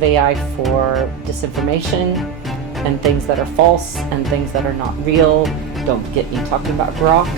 of AI for disinformation and things that are false and things that are not real. Don't get me talking about grok.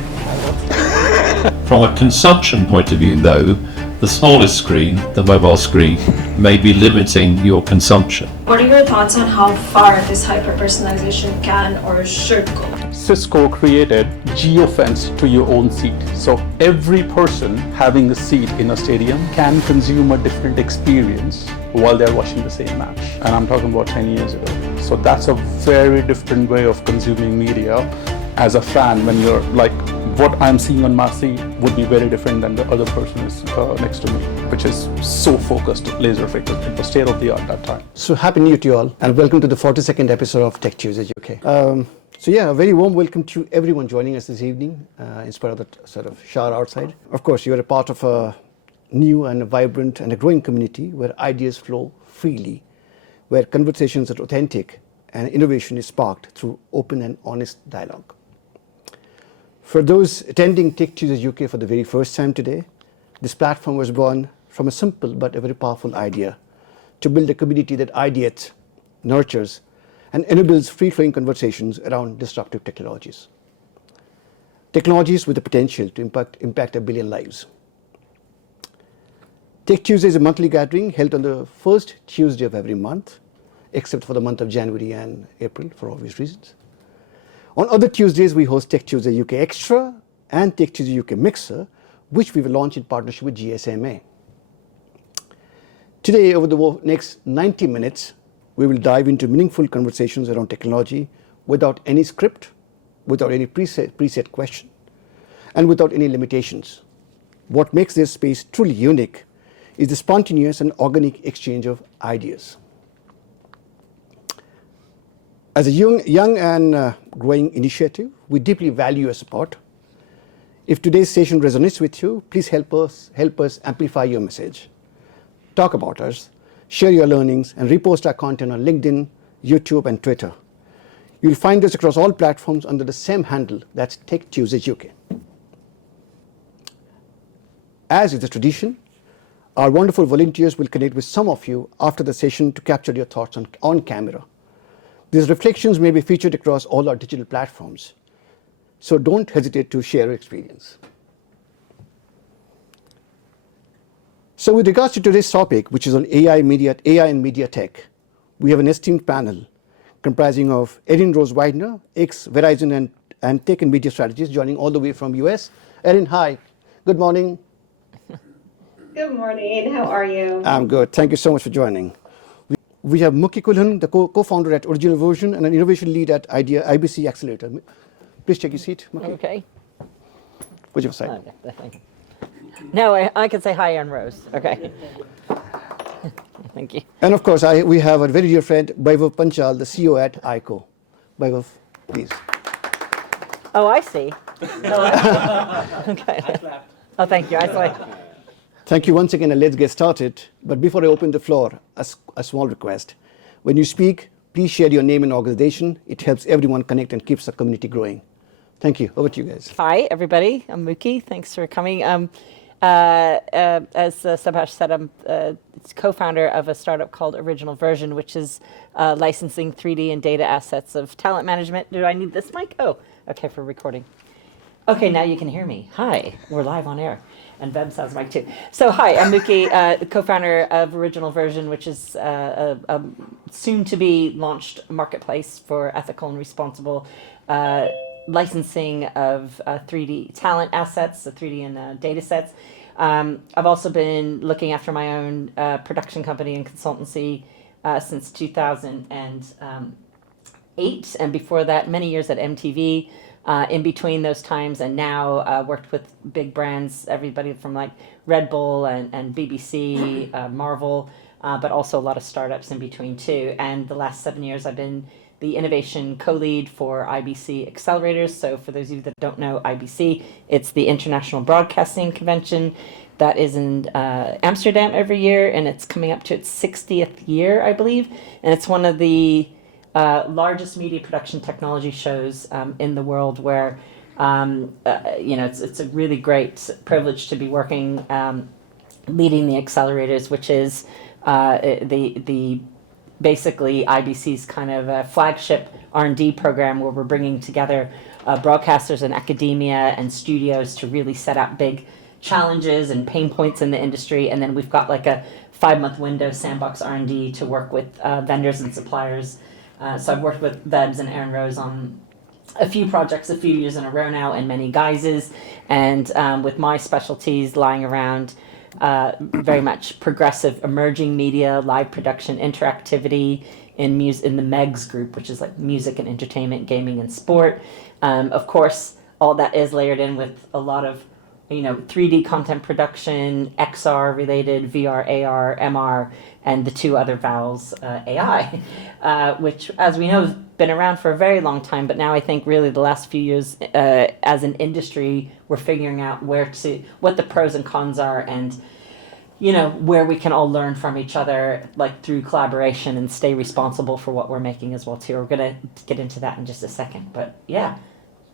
From a consumption point of view, though, the smallest screen, the mobile screen, may be limiting your consumption. What are your thoughts on how far this hyper-personalization can or should go? Cisco created geofence to your own seat. So every person having a seat in a stadium can consume a different experience while they're watching the same match. And I'm talking about 10 years ago. So that's a very different way of consuming media as a fan, when you're like, what I'm seeing on my seat would be very different than the other person is next to me, which is so focused, laser focused. It was state of the art at that time. So happy New Year to you all, and welcome to the 42nd episode of Tech Tuesdays UK. So yeah, a very warm welcome to everyone joining us this evening, in spite of the sort of shower outside. Of course, you're a part of a new and a vibrant and a growing community where ideas flow freely, where conversations are authentic and innovation is sparked through open and honest dialogue. For those attending Tech Tuesdays UK for the very first time today, this platform was born from a simple but a very powerful idea to build a community that ideates, nurtures, and enables free-flowing conversations around disruptive technologies. Technologies with the potential to impact 1 billion lives. Tech Tuesday is a monthly gathering held on the first Tuesday of every month, except for the month of January and April for obvious reasons. On other Tuesdays, we host Tech Tuesday UK Extra and Tech Tuesday UK Mixer, which we will launch in partnership with GSMA. Today, over the next 90 minutes, we will dive into meaningful conversations around technology without any script, without any preset question, and without any limitations. What makes this space truly unique is the spontaneous and organic exchange of ideas. As a young and growing initiative, we deeply value your support. If today's session resonates with you, please help us amplify your message. Talk about us, share your learnings, and repost our content on LinkedIn, YouTube, and Twitter. You'll find us across all platforms under the same handle, that's Tech Tuesdays UK. As is the tradition, our wonderful volunteers will connect with some of you after the session to capture your thoughts on camera. These reflections may be featured across all our digital platforms, so don't hesitate to share your experience. So with regards to today's topic, which is on AI and MediaTech, we have an esteemed panel comprising of Erin Rose, ex-Verizon and tech and media strategist, joining all the way from US. Erin, hi. Good morning. Good morning. How are you? I'm good. Thank you so much for joining. We have Muki Kulhan, the co-founder at Original Version and an innovation lead at IBC Accelerator. Please take your seat, Muki. Okay. Put your side. No, I can say hi, Erin Rose. Okay. Thank you. And of course, we have a very dear friend, Panchal, the CEO at ICO. Vaibhav, please. Oh, I see. Okay. Oh, thank you. I saw. Thank you once again, and let's get started. But before I open the floor, a small request. When you speak, please share your name and organization. It helps everyone connect and keeps the community growing. Thank you. Over to you guys. Hi, everybody. I'm Muki. Thanks for coming. As Subhash said, I'm co-founder of a startup called Original Version, which is licensing 3D and data assets of talent management. Do I need this mic? Oh, okay, for recording. Okay, now you can hear me. Hi, we're live on air. And Beb sounds mic too. So hi, I'm Muki, the co-founder of Original Version, which is a soon-to-be launched marketplace for ethical and responsible licensing of 3D talent assets, 3D and data sets. I've also been looking after my own production company and consultancy since 2008, and before that, many years at MTV. In between those times, and now worked with big brands, everybody from like Red Bull and BBC, Marvel, but also a lot of startups in between too. And the last 7 years, I've been the innovation co-lead for IBC Accelerators. So for those of you that don't know IBC, it's the International Broadcasting Convention that is in Amsterdam every year, and it's coming up to its 60th year, I believe. And it's one of the largest media production technology shows in the world, where it's a really great privilege to be working leading the accelerators, which is the basically IBC's kind of a flagship R&D program where we're bringing together broadcasters and academia and studios to really set out big challenges and pain points in the industry. And then we've got like a 5-month window sandbox R&D to work with vendors and suppliers. So I've worked with Vebs and Erin Rose on a few projects a few years in a row now in many guises, and with my specialties lying around very much progressive emerging media, live production, interactivity in the MEGS group, which is like music and entertainment, gaming and sport. Of course, all that is layered in with a lot of 3D content production, XR related, VR, AR, MR, and the two other vowels, AI, which, as we know, has been around for a very long time. But now I think really the last few years, as an industry, we're figuring out what the pros and cons are, and where we can all learn from each other, like through collaboration, and stay responsible for what we're making as well too. We're gonna get into that in just a second, but yeah.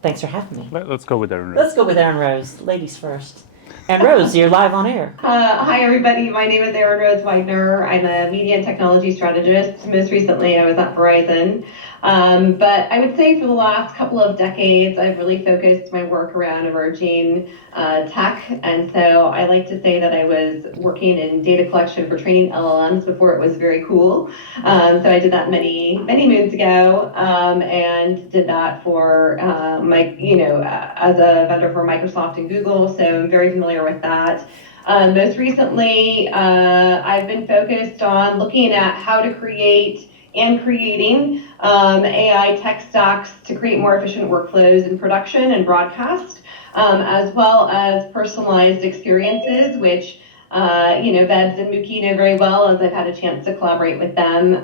Thanks for having me. Let's go with Erin Rose. Let's go with Erin Rose. Ladies first. And Rose, you're live on air. Hi, everybody. My name is Erin Rose Widener. I'm a media and technology strategist. Most recently, I was at Verizon. But I would say for the last couple of decades, I've really focused my work around emerging tech. And so I like to say that I was working in data collection for training LLMs before it was very cool. So I did that many moons ago, and did that for as a vendor for Microsoft and Google. So I'm very familiar with that. Most recently, I've been focused on looking at how to create and creating AI tech stacks to create more efficient workflows in production and broadcast, as well as personalized experiences, which Vebs and Muki know very well, as I've had a chance to collaborate with them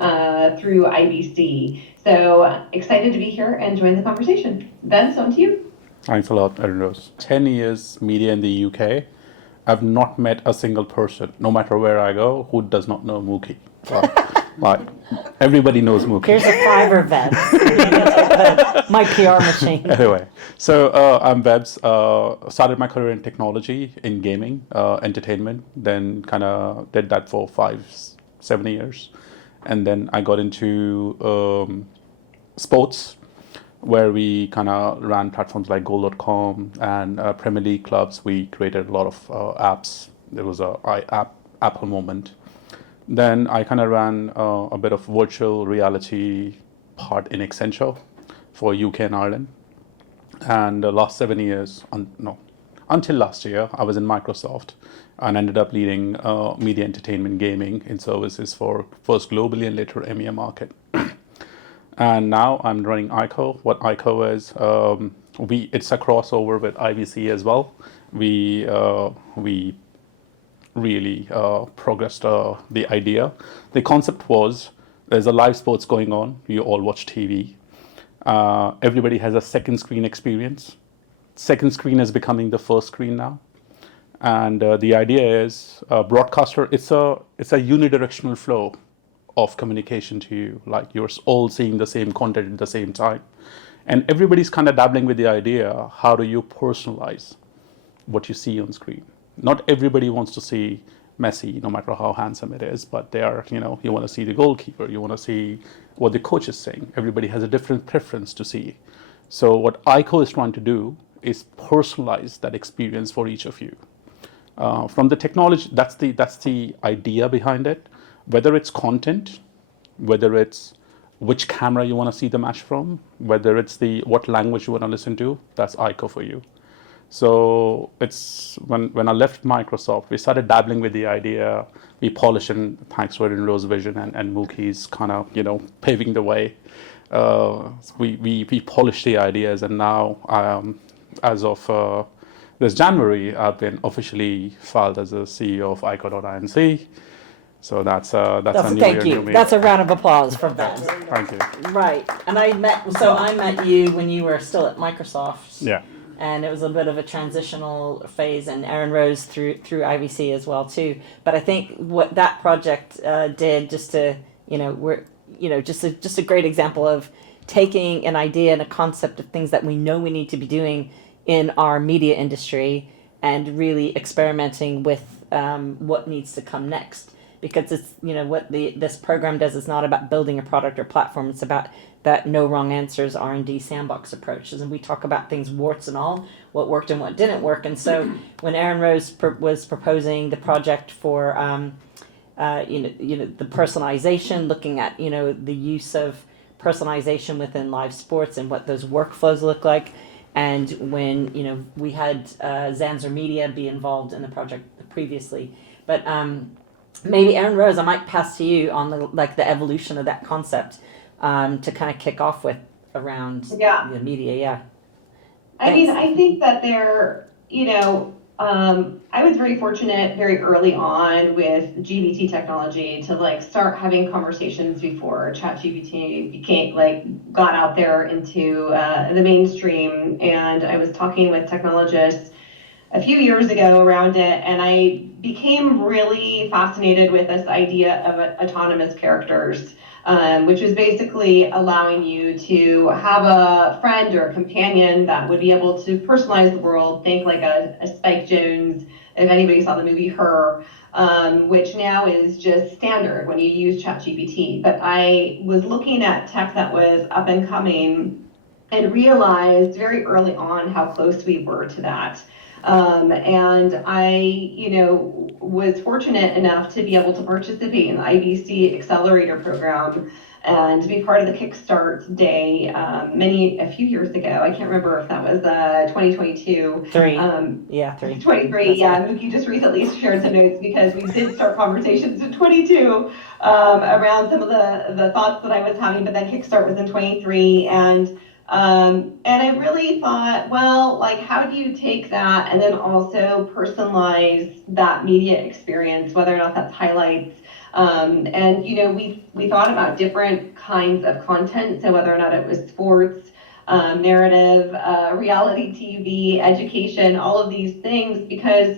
through IBC. So excited to be here and join the conversation. Vebs, on to you. Thanks a lot, Erin Rose. 10 years media in the UK. I've not met a single person, no matter where I go, who does not know Muki. Like, everybody knows Muki. Here's a $5 Vebs. My PR machine. Anyway, so I'm Vebs. Started my career in technology, in gaming, entertainment. Then kind of did that for 5-7 years, and then I got into sports, where we kind of ran platforms like Goal.com and Premier League clubs. We created a lot of apps. There was a Apple moment. Then I kind of ran a bit of virtual reality part in Accenture for UK and Ireland. And the last 7 years, until last year, I was in Microsoft and ended up leading media entertainment gaming in services for first globally and later EMEA market. And now I'm running ICO. What ICO is, it's a crossover with IBC as well. We really progressed the idea. The concept was, there's a live sports going on. You all watch TV. Everybody has a second screen experience. Second screen is becoming the first screen now. And the idea is, broadcaster, it's a unidirectional flow of communication to you. Like, you're all seeing the same content at the same time. And everybody's kind of dabbling with the idea, how do you personalize what you see on screen? Not everybody wants to see Messi, no matter how handsome it is, but they are, you want to see the goalkeeper, you want to see what the coach is saying. Everybody has a different preference to see. So what ICO is trying to do is personalize that experience for each of you. From the technology, that's the idea behind it. Whether it's content, whether it's which camera you want to see the match from, whether it's what language you want to listen to, that's ICO for you. So it's when I left Microsoft, we started dabbling with the idea. We polished, and thanks to Erin Rose's vision and Muki's kind of paving the way. We polished the ideas, and now as of this January, I've been officially filed as a CEO of ICO.inc. So that's a new thank year, you. new me. That's a round of applause for that. Thank you. Right, and I met you when you were still at Microsoft. Yeah. And it was a bit of a transitional phase, and Erin Rose through IVC as well too. But I think what that project did, just a great example of taking an idea and a concept of things that we know we need to be doing in our media industry, and really experimenting with what needs to come next. Because it's, what this program does is not about building a product or platform. It's about that no wrong answers R&D sandbox approaches. And we talk about things warts and all, what worked and what didn't work. And so when Erin Rose was proposing the project for, the personalization, looking at, the use of personalization within live sports and what those workflows look like. And when, we had Zanzer Media be involved in the project previously. But maybe Erin Rose, I might pass to you on the evolution of that concept to kind of kick off with around the media. Yeah. I mean, I think that there, I was very fortunate very early on with GBT technology to start having conversations before ChatGPT got out there into the mainstream. And I was talking with technologists a few years ago around it, and I became really fascinated with this idea of autonomous characters, which is basically allowing you to have a friend or a companion that would be able to personalize the world. Think like a Spike Jonze, if anybody saw the movie Her, which now is just standard when you use ChatGPT. But I was looking at tech that was up and coming and realized very early on how close we were to that. And I, was fortunate enough to be able to participate in the IBC Accelerator program and to be part of the Kickstart Day a few years ago. I can't remember if that was 2022. 3. 23. Yeah, Muki just recently shared some notes because we did start conversations in 22 around some of the thoughts that I was having, but then Kickstart was in 23. And I really thought, well, how do you take that and then also personalize that media experience, whether or not that's highlights? And we thought about different kinds of content, so whether or not it was sports, narrative, reality TV, education, all of these things, because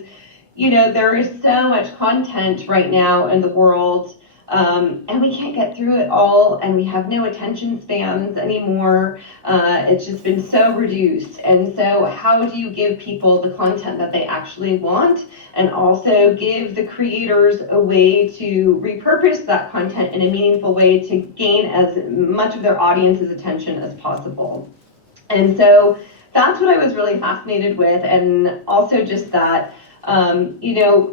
there is so much content right now in the world. And we can't get through it all, and we have no attention spans anymore. It's just been so reduced. And so how do you give people the content that they actually want, and also give the creators a way to repurpose that content in a meaningful way to gain as much of their audience's attention as possible? And so that's what I was really fascinated with, and also just that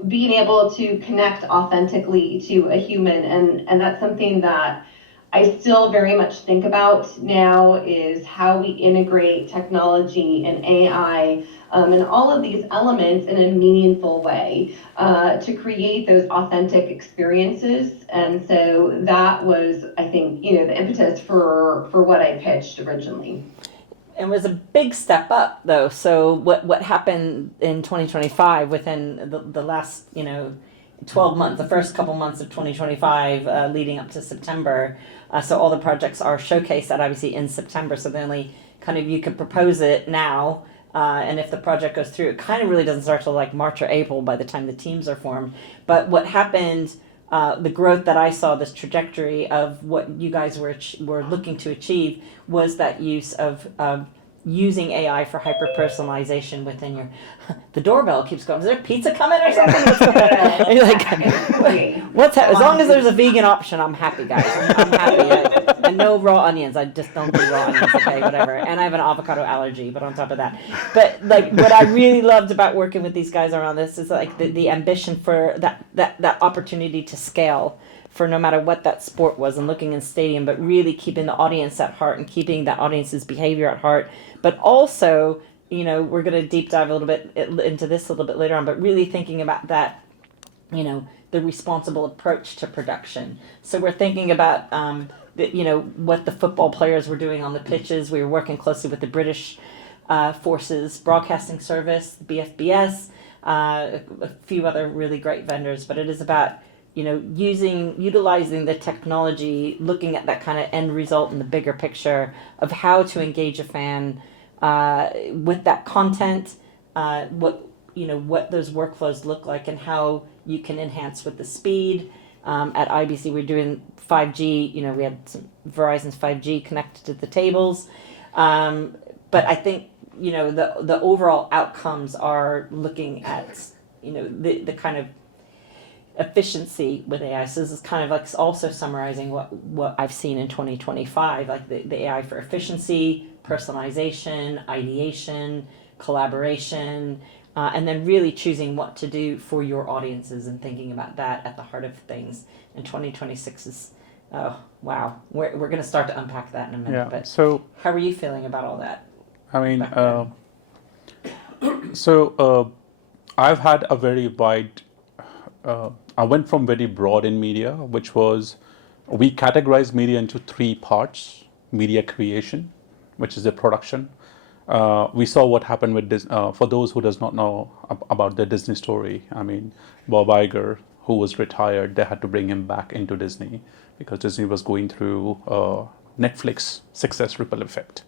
being able to connect authentically to a human. And that's something that I still very much think about now, is how we integrate technology and AI and all of these elements in a meaningful way to create those authentic experiences. And so that was, I think, the impetus for what I pitched originally. It was a big step up, though. So what happened in 2025 within the last 12 months, the first couple months of 2025 leading up to September. So all the projects are showcased at IBC in September. So the only you could propose it now, and if the project goes through, it kind of really doesn't start till March or April by the time the teams are formed. But what happened? The growth that I saw, this trajectory of what you guys were looking to achieve, was that use of using AI for hyper-personalization within your... The doorbell keeps going. Is there pizza coming or something? What's going on? And you're what's as long as there's a vegan option, I'm happy, guys. I'm happy. And no raw onions. I just don't do raw onions, okay, whatever. And I have an avocado allergy, but on top of that. But what I really loved about working with these guys around this is the ambition for that opportunity to scale for no matter what that sport was, and looking in stadium, but really keeping the audience at heart and keeping that audience's behavior at heart. But also, we're going to deep dive a little bit into this a little bit later on, but really thinking about that, the responsible approach to production. So we're thinking about, what the football players were doing on the pitches. We were working closely with the British Forces Broadcasting Service, BFBS, a few other really great vendors, but it is about utilizing the technology, looking at that kind of end result in the bigger picture of how to engage a fan with that content, what those workflows look like, and how you can enhance with the speed. At IBC, we're doing 5G. We had some Verizon's 5G connected to the tables, but I think the overall outcomes are looking at, the kind of efficiency with AI. So this is kind of like also summarizing what I've seen in 2025, like the AI for efficiency, personalization, ideation, collaboration, and then really choosing what to do for your audiences and thinking about that at the heart of things. And 2026 is, oh, wow. We're going to start to unpack that in a minute. Yeah. But So how are you feeling about all that? I mean, I've had a very wide. I went from very broad in media, which was we categorize media into three parts: media creation, which is the production. We saw what happened with Disney. For those who does not know about the Disney story, I mean, Bob Iger, who was retired, they had to bring him back into Disney because Disney was going through Netflix success ripple effect.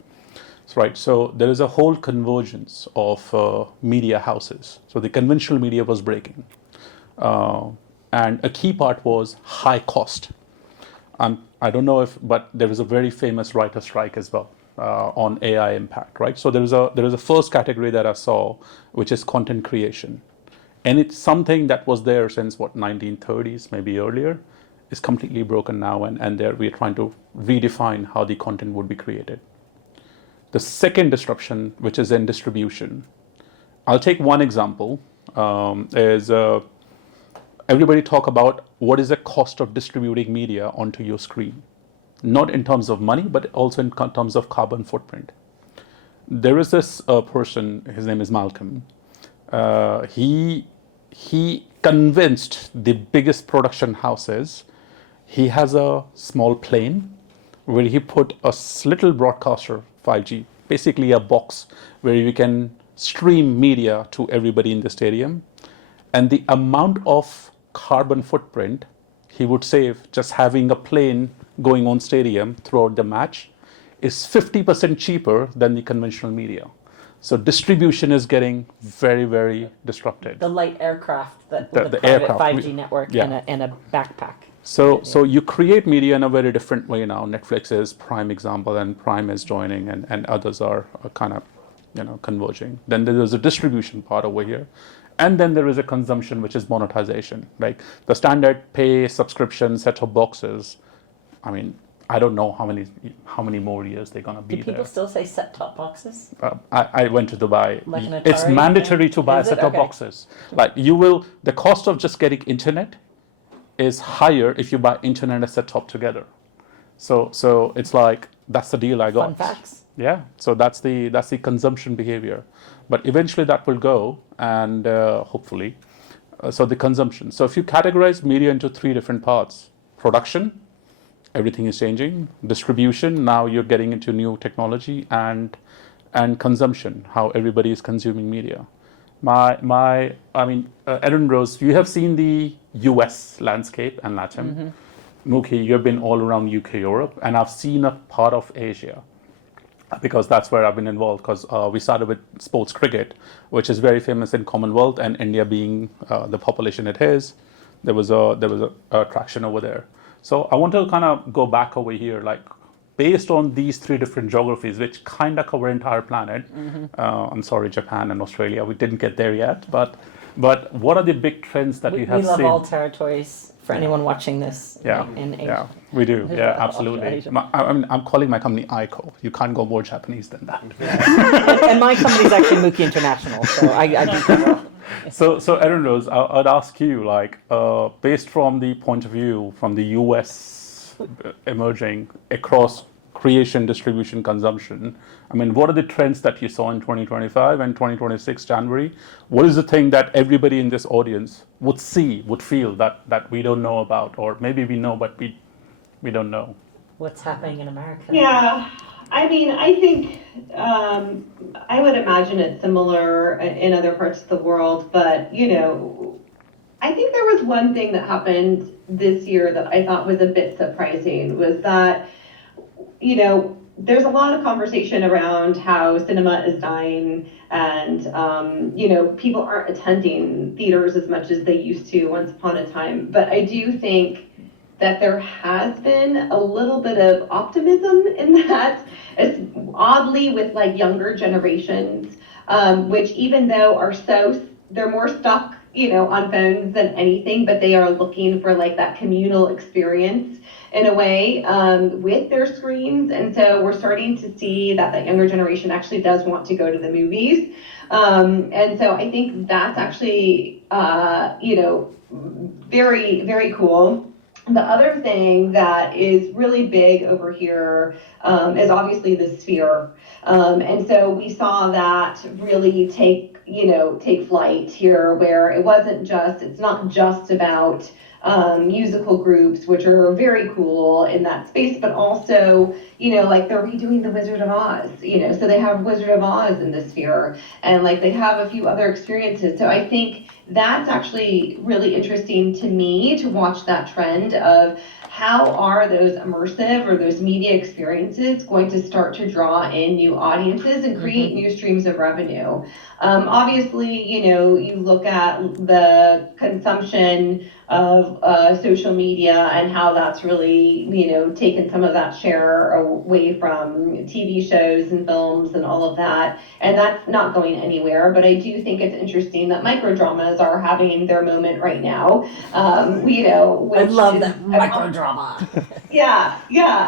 Right, so there is a whole convergence of media houses. So the conventional media was breaking. And a key part was high cost. I don't know but there was a very famous writer strike as well on AI impact, right? So there is a first category that I saw, which is content creation. And it's something that was there since 1930s, maybe earlier, is completely broken now. And there we are trying to redefine how the content would be created. The second disruption, which is in distribution. I'll take one example, is everybody talk about what is the cost of distributing media onto your screen. Not in terms of money, but also in terms of carbon footprint. There is this person, his name is Malcolm. He convinced the biggest production houses. He has a small plane where he put a little broadcaster, 5G, basically a box where you can stream media to everybody in the stadium. And the amount of carbon footprint he would save just having a plane going on stadium throughout the match is 50% cheaper than the conventional media. So distribution is getting very, very disrupted. The light aircraft with a private aircraft, 5G network and a backpack. So you create media in a very different way now. Netflix is prime example, and Prime is joining, and others are kind of, converging. Then there is a distribution part over here, and then there is a consumption, which is monetization. Like the standard pay subscription set-top boxes. I mean, I don't know how many more years they're gonna be there. Do people still say set-top boxes? I went to Dubai. Like an Atari It's mandatory to buy Is it? set-top Okay. boxes. Like the cost of just getting internet is higher if you buy internet and set-top together. So it's like that's the deal I got. Fun facts. Yeah. So that's the consumption behavior, but eventually that will go, and hopefully, so the consumption. So if you categorize media into three different parts: production, everything is changing; distribution, now you're getting into new technology, and consumption, how everybody is consuming media. Erin Rose, you have seen the US landscape and Latin. Mm-hmm. Muki, you've been all around UK, Europe, and I've seen a part of Asia because that's where I've been involved, because we started with sports cricket, which is very famous in Commonwealth, and India being the population it is, there was a traction over there. So I want to kind of go back over here, like based on these three different geographies, which kind of cover entire planet. Mm-hmm. I'm sorry, Japan and Australia, we didn't get there yet, but what are the big trends that you have seen? We love all territories for anyone watching this in Asia. Yeah, we do. There's Yeah, all absolutely. Asia. I'm calling my company ICO. You can't go more Japanese than that. and my company's actually Muki International, so I do that well. So Erin Rose, I'd ask you, like, based from the point of view from the US emerging across creation, distribution, consumption, I mean, what are the trends that you saw in 2025 and 2026 January? What is the thing that everybody in this audience would see, would feel that we don't know about, or maybe we know but we don't know? What's happening in America? Yeah, I mean, I think I would imagine it's similar in other parts of the world, but I think there was one thing that happened this year that I thought was a bit surprising, was that there's a lot of conversation around how cinema is dying, and people aren't attending theaters as much as they used to once upon a time. But I do think that there has been a little bit of optimism in that, it's oddly with like younger generations, which even though they're more stuck, on phones than anything, but they are looking for like that communal experience in a way with their screens. And so we're starting to see that younger generation actually does want to go to the movies. And so I think that's actually, very, very cool. The other thing that is really big over here is obviously the sphere. And so we saw that really take flight here, where it's not just about musical groups, which are very cool in that space, but also, like they're redoing the Wizard of Oz, so they have Wizard of Oz in the sphere, and like they have a few other experiences. So I think that's actually really interesting to me to watch that trend of how are those immersive or those media experiences going to start to draw in new audiences and create new streams of revenue. Obviously, you look at the consumption of social media and how that's really, taken some of that share away from TV shows and films and all of that. And that's not going anywhere. But I do think it's interesting that microdramas are having their moment right now. I love that microdrama. Yeah.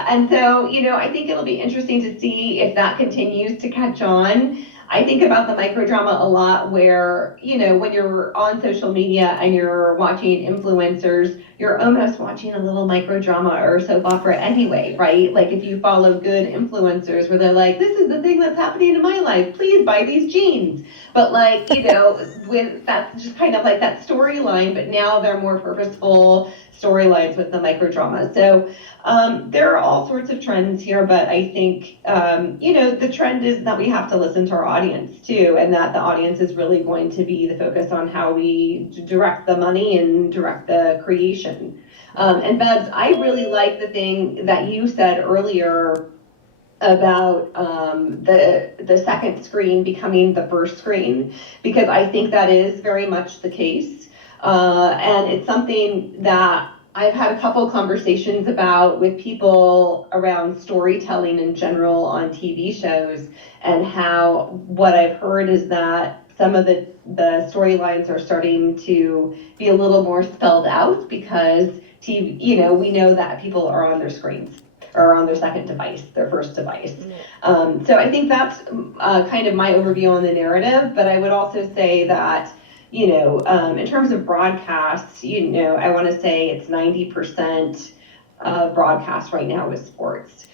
And so, I think it'll be interesting to see if that continues to catch on. I think about the microdrama a lot where, when you're on social media and you're watching influencers, you're almost watching a little microdrama or soap opera anyway, right? Like if you follow good influencers where they're like, this is the thing that's happening in my life, please buy these jeans. But like, with that's just kind of like that storyline, but now they're more purposeful storylines with the microdrama. So there are all sorts of trends here, but I think, the trend is that we have to listen to our audience too, and that the audience is really going to be the focus on how we direct the money and direct the creation. And Bebs, I really like the thing that you said earlier about the second screen becoming the first screen, because I think that is very much the case. And it's something that I've had a couple conversations about with people around storytelling in general on TV shows, and how what I've heard is that some of the storylines are starting to be a little more spelled out because TV, we know that people are on their screens or on their second device, their first device. So I think that's kind of my overview on the narrative, but I would also say that in terms of broadcasts, I want to say it's 90% of broadcast right now is sports,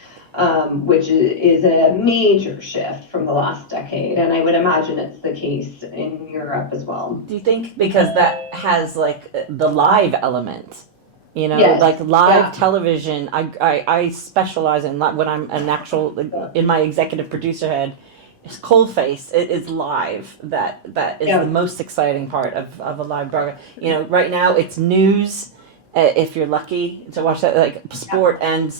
which is a major shift from the last decade. And I would imagine it's the case in Europe as well. Do you think because that has like the live element? Yes. Like live television, I specialize in when I'm an actual, in my executive producer head, it's coalface, it is live. That is the most exciting part of a live broadcast. Right now it's news, if you're lucky to watch that, like sport and,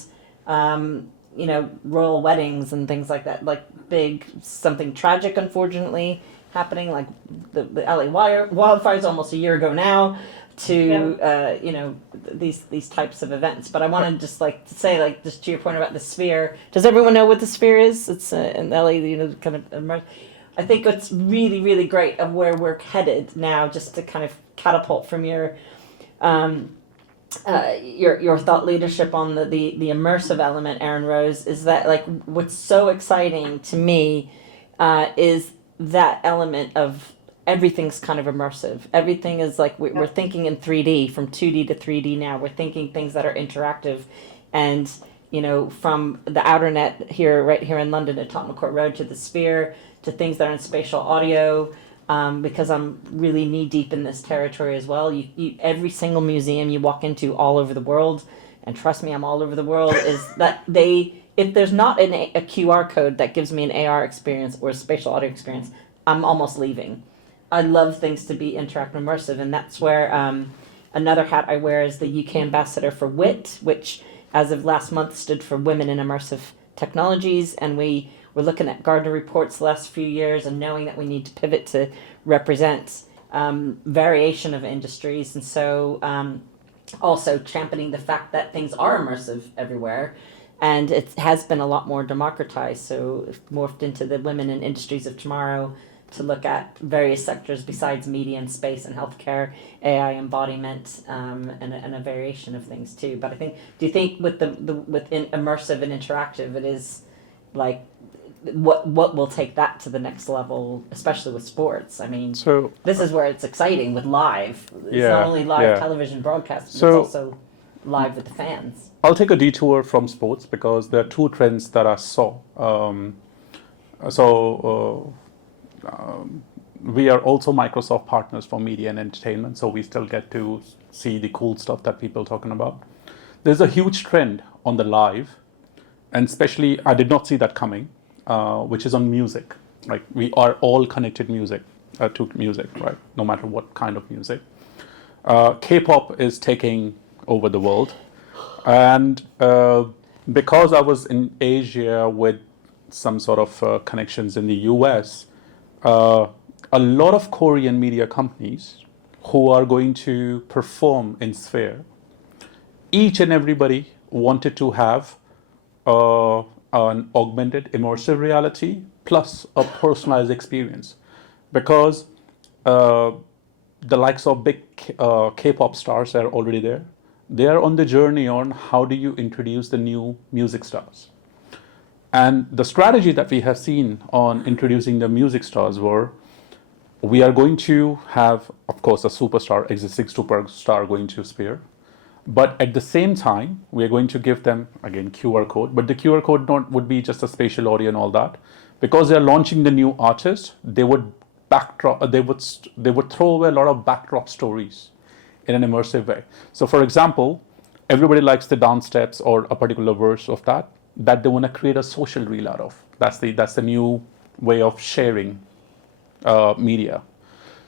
royal weddings and things like that, like big, something tragic unfortunately happening, like the LA wildfires almost a year ago now, to these types of events. But I want to just like to say, like, just to your point about the sphere, does everyone know what the sphere is? It's in LA, kind of I think it's really, really great of where we're headed now, just to kind of catapult from your thought leadership on the immersive element, Erin Rose, is that like what's so exciting to me is that element of everything's kind of immersive. Everything is like we're thinking in 3D, from 2D to 3D now. We're thinking things that are interactive, and from the outer net right here in London at Tottenham Court Road to the Sphere, to things that are in spatial audio. Because I'm really knee deep in this territory as well. You every single museum you walk into all over the world, and trust me, I'm all over the world, is that if there's not a QR code that gives me an AR experience or a spatial audio experience, I'm almost leaving. I love things to be interactive and immersive, and that's where another hat I wear is the UK ambassador for WIT, which as of last month stood for Women in Immersive Technologies, and we're looking at Gardner reports the last few years and knowing that we need to pivot to represent variation of industries. And so also championing the fact that things are immersive everywhere. And it has been a lot more democratized, so it's morphed into the women in industries of tomorrow to look at various sectors besides media and space and healthcare, AI embodiment, and a variation of things too. But I think, do you think with within immersive and interactive, it is like what will take that to the next level, especially with sports? I mean, So this is where it's exciting with live. It's Yeah, not only live yeah. television broadcast, but So- it's also live with the fans. I'll take a detour from sports because there are two trends that I saw. We are also Microsoft partners for media and entertainment, so we still get to see the cool stuff that people are talking about. There's a huge trend on the live, and especially I did not see that coming, which is on music. Like we are all connected to music, right? No matter what kind of music. K-pop is taking over the world. And because I was in Asia with some sort of connections in the US, a lot of Korean media companies who are going to perform in Sphere, each and everybody wanted to have an augmented immersive reality plus a personalized experience. Because the likes of big K-pop stars are already there. They are on the journey on how do you introduce the new music stars. And the strategy that we have seen on introducing the music stars were, we are going to have, of course, a superstar, existing superstar going to Sphere. But at the same time, we are going to give them, again, QR code. But the QR code would be just a spatial audio and all that. Because they're launching the new artist, they would throw away a lot of backdrop stories in an immersive way. So for example, everybody likes the dance steps or a particular verse of that they want to create a social reel out of. That's the new way of sharing media.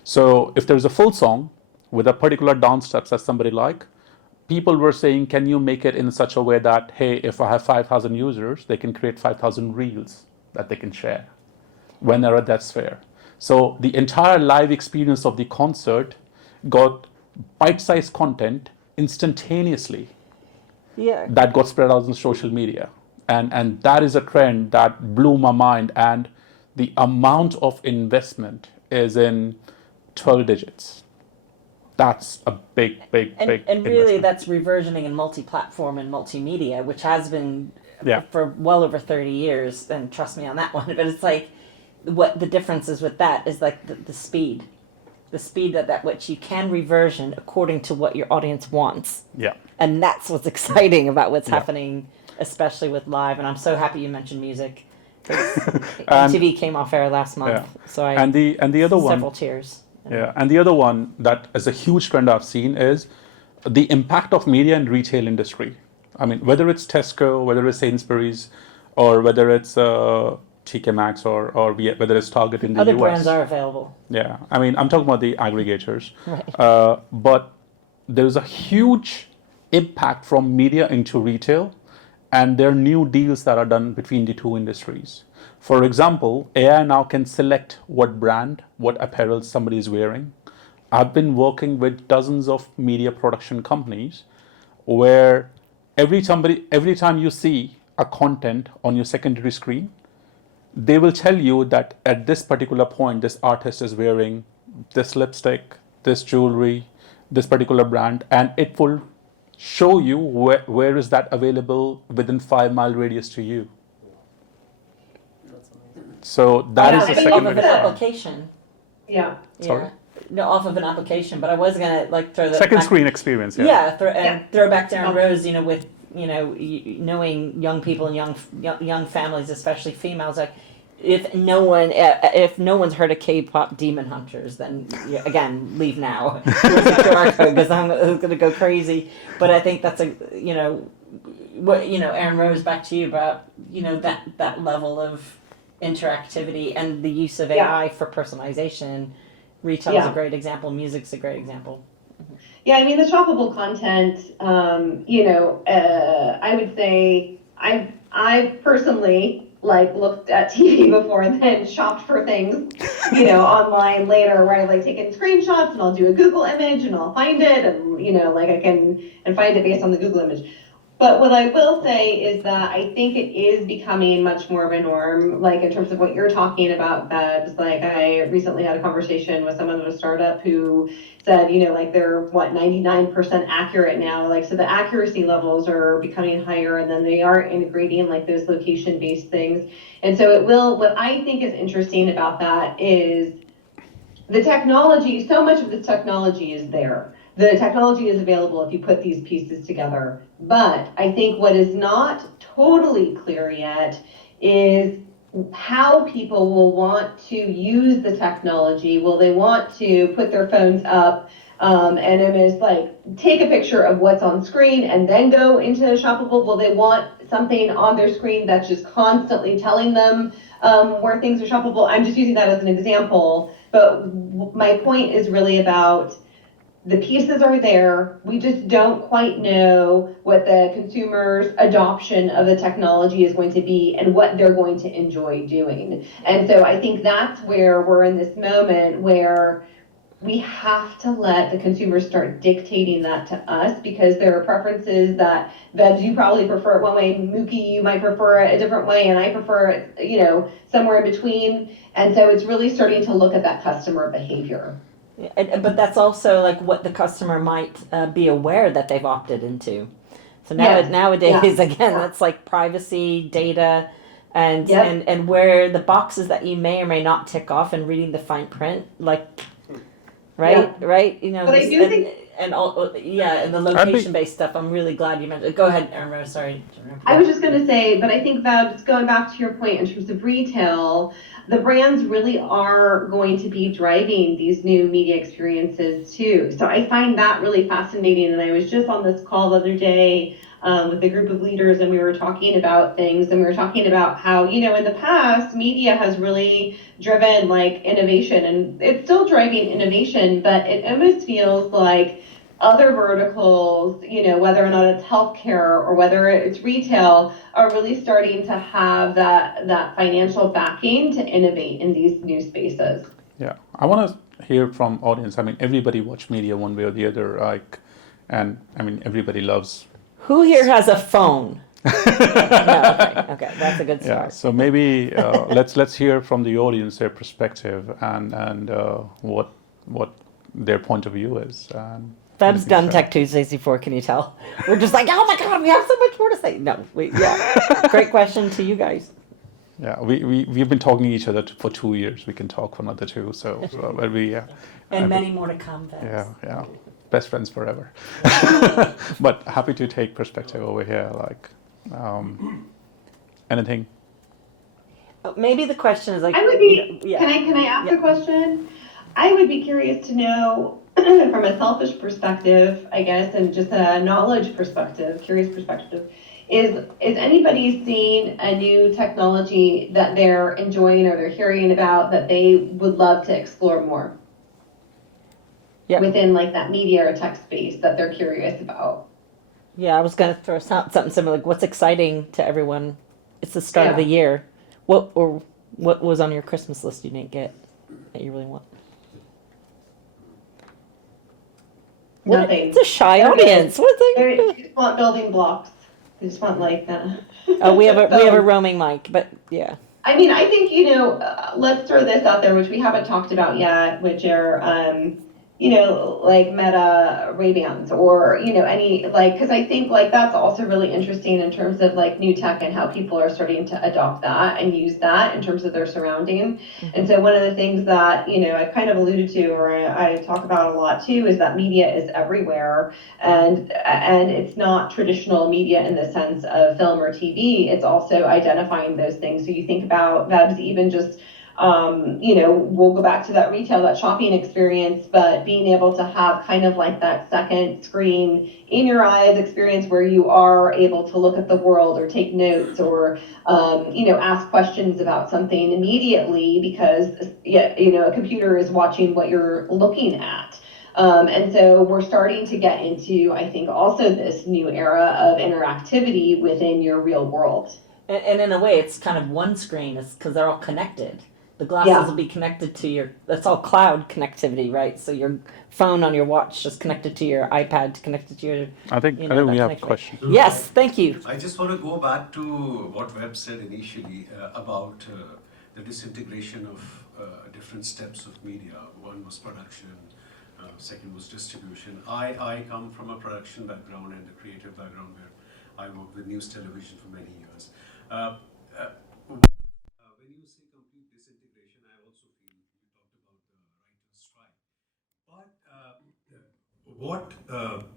So if there's a full song with a particular dance steps that somebody like, people were saying, can you make it in such a way that, hey, if I have 5,000 users, they can create 5,000 reels that they can share when they're at that Sphere. So the entire live experience of the concert got bite-sized content instantaneously Yeah. that got spread out on social media. And that is a trend that blew my mind. And the amount of investment is in 12 digits. That's a big And really, investment. that's reversioning in multi-platform and multimedia, which has been Yeah. for well over 30 years. And trust me on that one. But it's like, what the difference is with that is like the speed. The speed at which you can reversion according to what your audience wants. Yeah. And that's what's exciting about what's Yeah. happening, especially with live. And I'm so happy you mentioned music. And- MTV came off air last month. Yeah. So I And the other one, several tears. yeah, and the other one that is a huge trend I've seen is the impact of media and retail industry. I mean, whether it's Tesco, whether it's Sainsbury's, or whether it's TK Maxx or whether it's Target in the Other US. brands are available. Yeah, I mean, I'm talking about the aggregators. Right. But there's a huge impact from media into retail, and there are new deals that are done between the two industries. For example, AI now can select what brand, what apparel somebody is wearing. I've been working with dozens of media production companies where every time you see a content on your secondary screen, they will tell you that at this particular point, this artist is wearing this lipstick, this jewelry, this particular brand, and it will show you where is that available within 5-mile radius to you. So that is Yeah, the I mean, second off of an biggest one. application. Yeah. Sorry? Yeah. No, off of an application. But I was gonna like throw the Second back- screen experience, yeah. Yeah, throw back to Erin Rose. With knowing young people and young families, especially females, like. If no one's heard of K-pop Demon Hunters, then again, leave now. Because I'm going to go crazy. But I think that's Erin Rose, back to you about that level of interactivity and the use of AI for personalization. Retail is a great example. Music's a great example. Yeah, I mean, the shoppable content, I would say I personally like looked at TV before and then shopped for things, online later, where I've like taken screenshots and I'll do a Google image and I'll find it, and like I can and find it based on the Google image. But what I will say is that I think it is becoming much more of a norm, like in terms of what you're talking about, Babs. Like I recently had a conversation with someone at a startup who said, like they're 99% accurate now. Like, so the accuracy levels are becoming higher, and then they are integrating like those location-based things. And so what I think is interesting about that is the technology, so much of this technology is there. The technology is available if you put these pieces together. But I think what is not totally clear yet is how people will want to use the technology. Will they want to put their phones up and almost like take a picture of what's on screen and then go into Shoppable? Will they want something on their screen that's just constantly telling them where things are shoppable? I'm just using that as an example. But my point is really about the pieces are there. We just don't quite know what the consumer's adoption of the technology is going to be and what they're going to enjoy doing. And so I think that's where we're in this moment where we have to let the consumers start dictating that to us, because there are preferences that, Bevs, you probably prefer it one way, Muki, you might prefer it a different way, and I prefer it, somewhere in between. And so it's really starting to look at that customer behavior. Yeah, but that's also like what the customer might be aware that they've opted into. So nowadays, again, that's like privacy, data, and where the boxes that you may or may not tick off and reading the fine print, like, right? But I do think. And the location-based stuff, I'm really glad you mentioned. Go ahead, Erin Rose, sorry. I was just going to say, but I think that going back to your point in terms of retail, the brands really are going to be driving these new media experiences too. So I find that really fascinating. And I was just on this call the other day with a group of leaders, and we were talking about things, and we were talking about how, in the past, media has really driven like innovation, and it's still driving innovation, but it almost feels like other verticals, whether or not it's healthcare or whether it's retail, are really starting to have that financial backing to innovate in these new spaces. Yeah, I want to hear from audience. I mean, everybody watch media one way or the other, and I mean, everybody loves. Who here has a phone? No, okay, that's a good start. Yeah, so maybe let's hear from the audience their perspective and what their point of view is. Feb's done Tech Tuesdays before, can you tell? We're just like, oh my God, we have so much more to say. No, great question to you guys. Yeah, we've been talking to each other for 2 years. We can talk for another 2, so and many more to come, Febs. Yeah. Best friends forever. But happy to take perspective over here, like anything. Maybe the question is like, I would be, can I ask a question? I would be curious to know from a selfish perspective, I guess, and just a knowledge perspective, curious perspective, is anybody seeing a new technology that they're enjoying or they're hearing about that they would love to explore more? Yep. Within like that media or tech space that they're curious about. Yeah, I was going to throw something similar. Like, what's exciting to everyone? It's the start of the year. What was on your Christmas list you didn't get that you really want? Nothing. It's a shy audience. They just want building blocks. They just want like that. Oh, we have a roaming mic, but yeah. I mean, I think let's throw this out there, which we haven't talked about yet, which are like Meta Ray-Bans or, any, like, because I think, like, that's also really interesting in terms of, like, new tech and how people are starting to adopt that and use that in terms of their surrounding. Mm-hmm. And so one of the things that, I kind of alluded to, or I talk about a lot, too, is that media is everywhere. And it's not traditional media in the sense of film or TV. It's also identifying those things. So you think about Vebs, even just we'll go back to that retail, that shopping experience, but being able to have kind of like that second screen in your eyes experience where you are able to look at the world or take notes or, ask questions about something immediately because, a computer is watching what you're looking at. And so we're starting to get into, I think, also this new era of interactivity within your real world. And in a way, it's kind of one screen. It's because they're all connected. The glasses Yeah. will be connected to that's all cloud connectivity, right? So your phone on your watch is connected to your iPad, connected to your. I think you I think that we have a connectivity. question. Yes, thank you. I just want to go back to what Webb said initially about the disintegration of different steps of media. One was production, second was distribution. I come from a production background and a creative background where I worked with news television for many years. When you say complete disintegration, I also feel you talked about the writer's strike. But what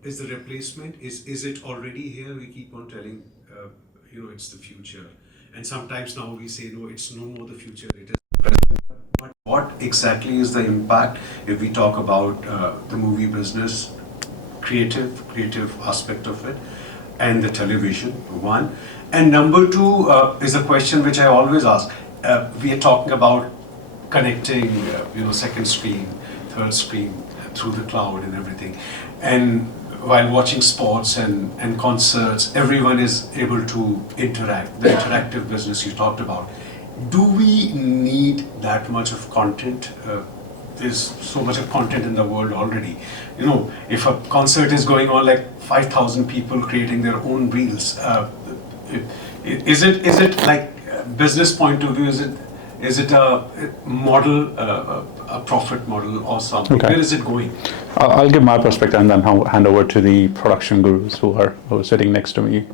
is the replacement? Is it already here? We keep on telling, it's the future. And sometimes now we say, no, it's no more the future, it is the present. But what exactly is the impact if we talk about the movie business, creative aspect of it, and the television, one. And number two is a question which I always ask. We are talking about connecting, second screen, third screen through the cloud and everything. And while watching sports and concerts, everyone is able to interact, the interactive business you talked about. Do we need that much of content? There's so much of content in the world already. If a concert is going on, like 5,000 people creating their own reels, is it like business point of view? Is it a model, a profit model or something? Okay. Where is it going? I'll give my perspective and then hand over to the production gurus who are sitting next to me.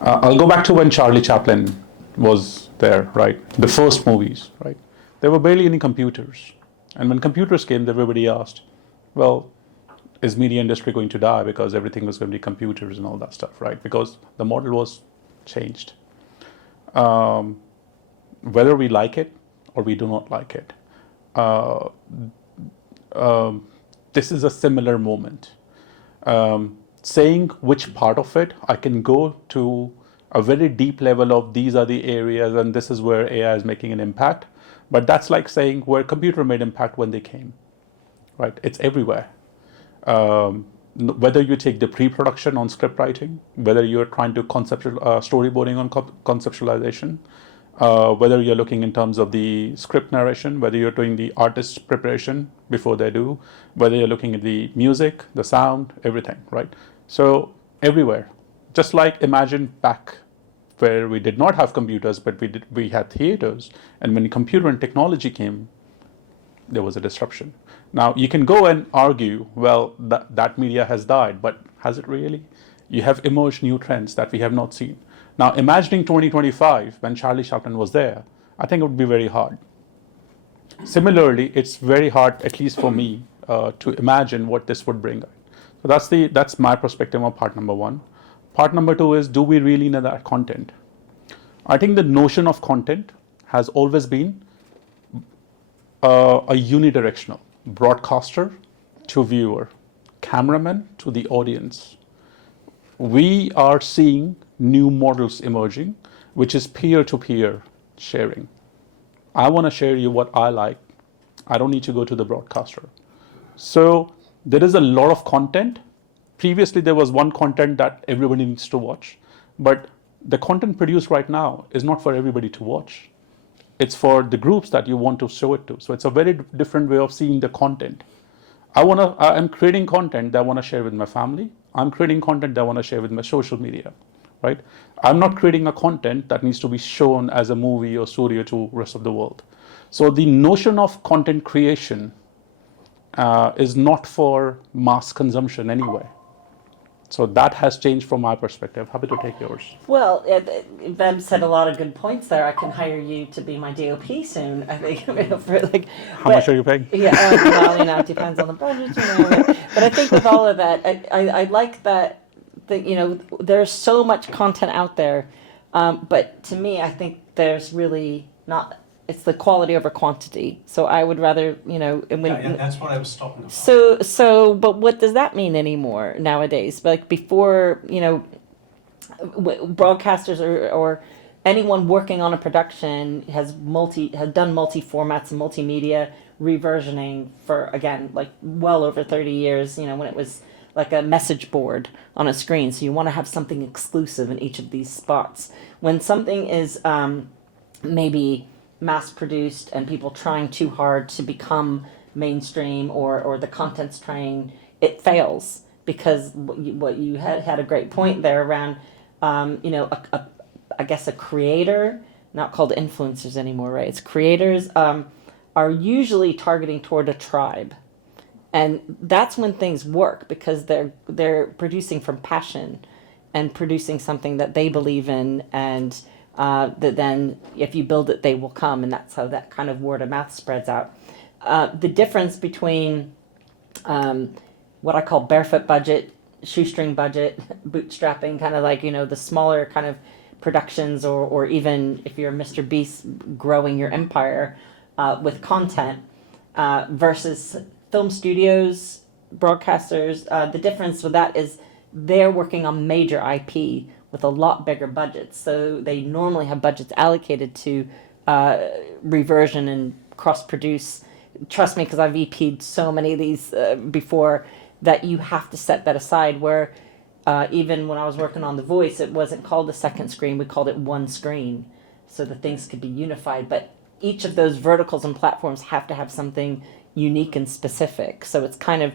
I'll go back to when Charlie Chaplin was there, right? The first movies, right? There were barely any computers. And when computers came, everybody asked, well, is media industry going to die because everything was going to be computers and all that stuff, right? Because the model was changed. Whether we like it or we do not like it, this is a similar moment. Saying which part of it, I can go to a very deep level of these are the areas and this is where AI is making an impact. But that's like saying where computer made impact when they came, right? It's everywhere. Whether you take the pre-production on script writing, whether you're trying to storyboarding on conceptualization, whether you're looking in terms of the script narration, whether you're doing the artist's preparation before they do, whether you're looking at the music, the sound, everything, right? So everywhere. Just like imagine back where we did not have computers, but we had theaters, and when computer and technology came, there was a disruption. Now you can go and argue, well, that media has died, but has it really? You have emerged new trends that we have not seen. Now imagining 2025 when Charlie Chaplin was there, I think it would be very hard. Similarly, it's very hard, at least for me, to imagine what this would bring. So that's my perspective on part number one. Part number two is, do we really need that content? I think the notion of content has always been a unidirectional, broadcaster to viewer, cameraman to the audience. We are seeing new models emerging, which is peer-to-peer sharing. I want to share you what I like. I don't need to go to the broadcaster. So there is a lot of content. Previously, there was one content that everybody needs to watch, but the content produced right now is not for everybody to watch. It's for the groups that you want to show it to. So it's a very different way of seeing the content. I'm creating content that I want to share with my family. I'm creating content that I want to share with my social media, right? I'm not creating a content that needs to be shown as a movie or studio to the rest of the world. So the notion of content creation is not for mass consumption anyway. So that has changed from my perspective. Happy to take yours. Well, Veb said a lot of good points there. I can hire you to be my DOP soon. I think. How much are you paying? Yeah, well, it depends on the budget. But I think with all of that, I like that. There's so much content out there, but to me, I think there's really not. It's the quality over quantity. So I would rather, That's what I was talking about. But what does that mean anymore nowadays? Like before, broadcasters or anyone working on a production has done multi formats and multimedia reversioning for, again, like well over 30 years. When it was a message board on a screen. So you want to have something exclusive in each of these spots. When something is maybe mass produced and people trying too hard to become mainstream, or the content's trying, it fails, because what you had a great point there around, I guess a creator, not called influencers anymore, right? It's creators, are usually targeting toward a tribe. And that's when things work, because they're producing from passion and producing something that they believe in, and that then if you build it, they will come. And that's how that kind of word of mouth spreads out. The difference between what I call barefoot budget, shoestring budget, bootstrapping, kind of like, the smaller kind of productions, or even if you're Mr. Beast growing your empire with content, versus film studios, broadcasters. The difference with that is they're working on major IP with a lot bigger budgets. So they normally have budgets allocated to reversion and cross-produce. Trust me, because I've EP'd so many of these before, that you have to set that aside, where even when I was working on The Voice, it wasn't called a second screen, we called it one screen, so the things could be unified. But each of those verticals and platforms have to have something unique and specific. So it's kind of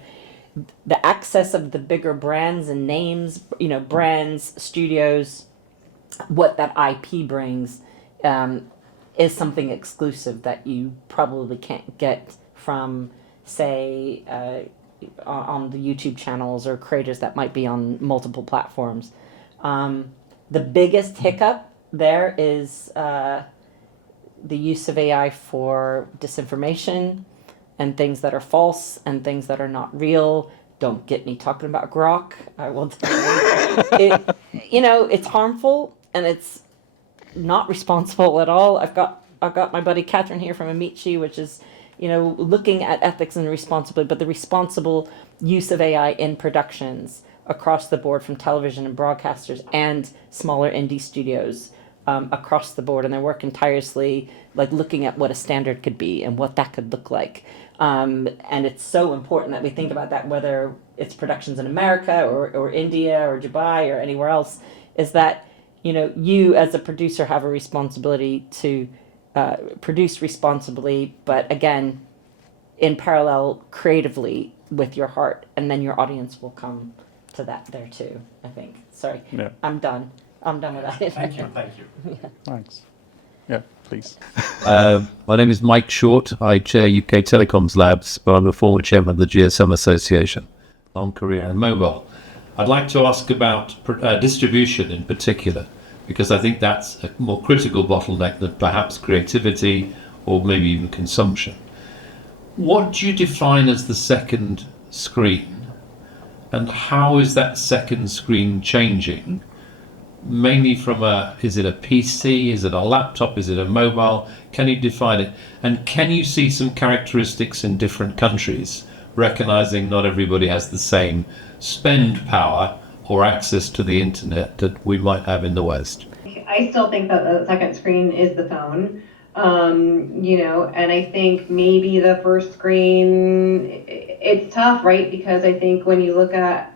the access of the bigger brands and names, brands, studios, what that IP brings, is something exclusive that you probably can't get from, say, on the YouTube channels or creators that might be on multiple platforms. The biggest hiccup there is the use of AI for disinformation and things that are false and things that are not real. Don't get me talking about Grok. I will tell you. It's harmful, and it's not responsible at all. I've got my buddy Catherine here from Amici, which is, looking at ethics and responsibility, but the responsible use of AI in productions across the board, from television and broadcasters and smaller indie studios across the board. And they're working tirelessly, like looking at what a standard could be and what that could look like. And it's so important that we think about that, whether it's productions in America or India or Dubai or anywhere else, is that, you as a producer have a responsibility to produce responsibly, but again, in parallel, creatively with your heart, and then your audience will come to that there too, I think. Sorry, Yeah. I'm done with that. Thank you. Thanks. Yeah, please. My name is Mike Short. I chair UK Telecoms Labs, but I'm the former chairman of the GSM Association, long career in mobile. I'd like to ask about distribution in particular, because I think that's a more critical bottleneck than perhaps creativity or maybe even consumption. What do you define as the second screen, and how is that second screen changing? Mainly from is it a PC, is it a laptop, is it a mobile? Can you define it? And can you see some characteristics in different countries, recognizing not everybody has the same spend power or access to the internet that we might have in the West? I still think that the second screen is the phone, and I think maybe the first screen, it's tough, right? Because I think when you look at,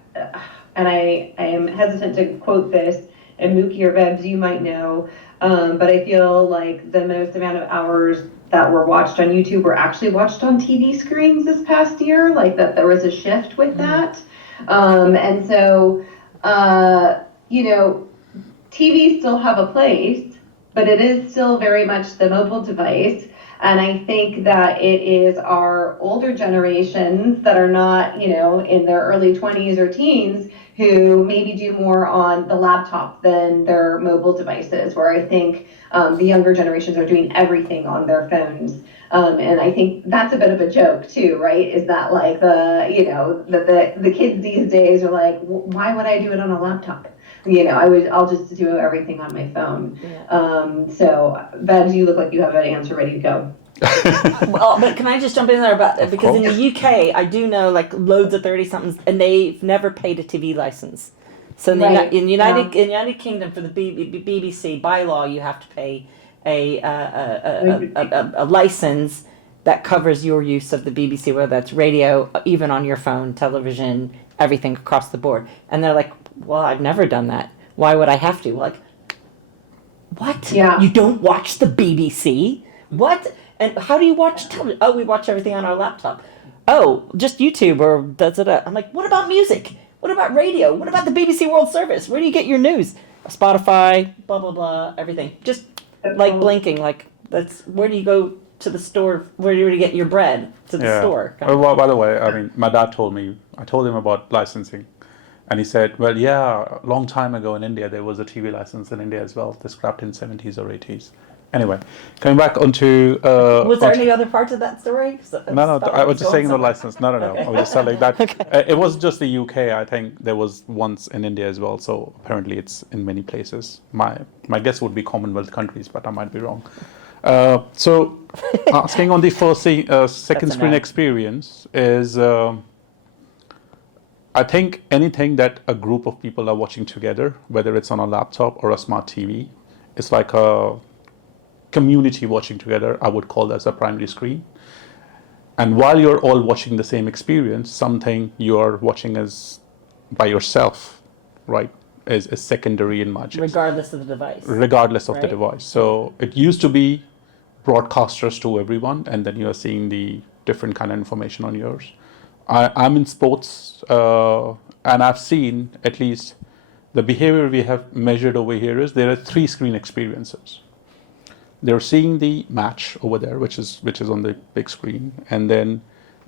and I am hesitant to quote this, and Muki or Vebs, you might know, but I feel like the most amount of hours that were watched on YouTube were actually watched on TV screens this past year, like that there was a shift with that. And so, TV still have a place, but it is still very much the mobile device. And I think that it is our older generations that are not, in their early 20s or teens, who maybe do more on the laptop than their mobile devices, where I think the younger generations are doing everything on their phones. And I think that's a bit of a joke too, right? Is that like the kids these days are like, why would I do it on a laptop? I'll just do everything on my phone. Yeah. So, Babs, you look like you have an answer ready to go. Well, but can I just jump in there about that? Because in the UK, I do know like loads of 30-somethings, and they've never paid a TV license. So in United Kingdom, for the BBC, by law, you have to pay a license that covers your use of the BBC, whether that's radio, even on your phone, television, everything across the board. And they're like, well, I've never done that. Why would I have to? Like, what? Yeah. You don't watch the BBC? What? And how do you watch television? Oh, we watch everything on our laptop. Oh, just YouTube or da-da-da. I'm like, what about music? What about radio? What about the BBC World Service? Where do you get your news? Spotify, blah, blah, blah, everything. Just like blinking, like, that's, where do you go to the store? Where do you get your bread? To the store. Well, by the way, I mean, my dad told me, I told him about licensing. And he said, well, yeah, a long time ago in India, there was a TV license in India as well. This scrapped in 70s or 80s. Anyway, coming back onto... was there any other parts of that story? No, I was just saying the license. No. Okay. I was just telling that. Okay. It was just the UK. I think there was once in India as well. So apparently it's in many places. My guess would be Commonwealth countries, but I might be wrong. So asking on the second screen no. experience is... I think anything that a group of people are watching together, whether it's on a laptop or a smart TV, it's like a community watching together. I would call that as a primary screen. And while you're all watching the same experience, something you're watching as by yourself, right, is secondary in my case. Regardless of the device. Regardless of the Right. device. So it used to be broadcasters to everyone, and then you're seeing the different kind of information on yours. I'm in sports, and I've seen at least the behavior we have measured over here is there are 3 screen experiences. They're seeing the match over there, which is on the big screen, and then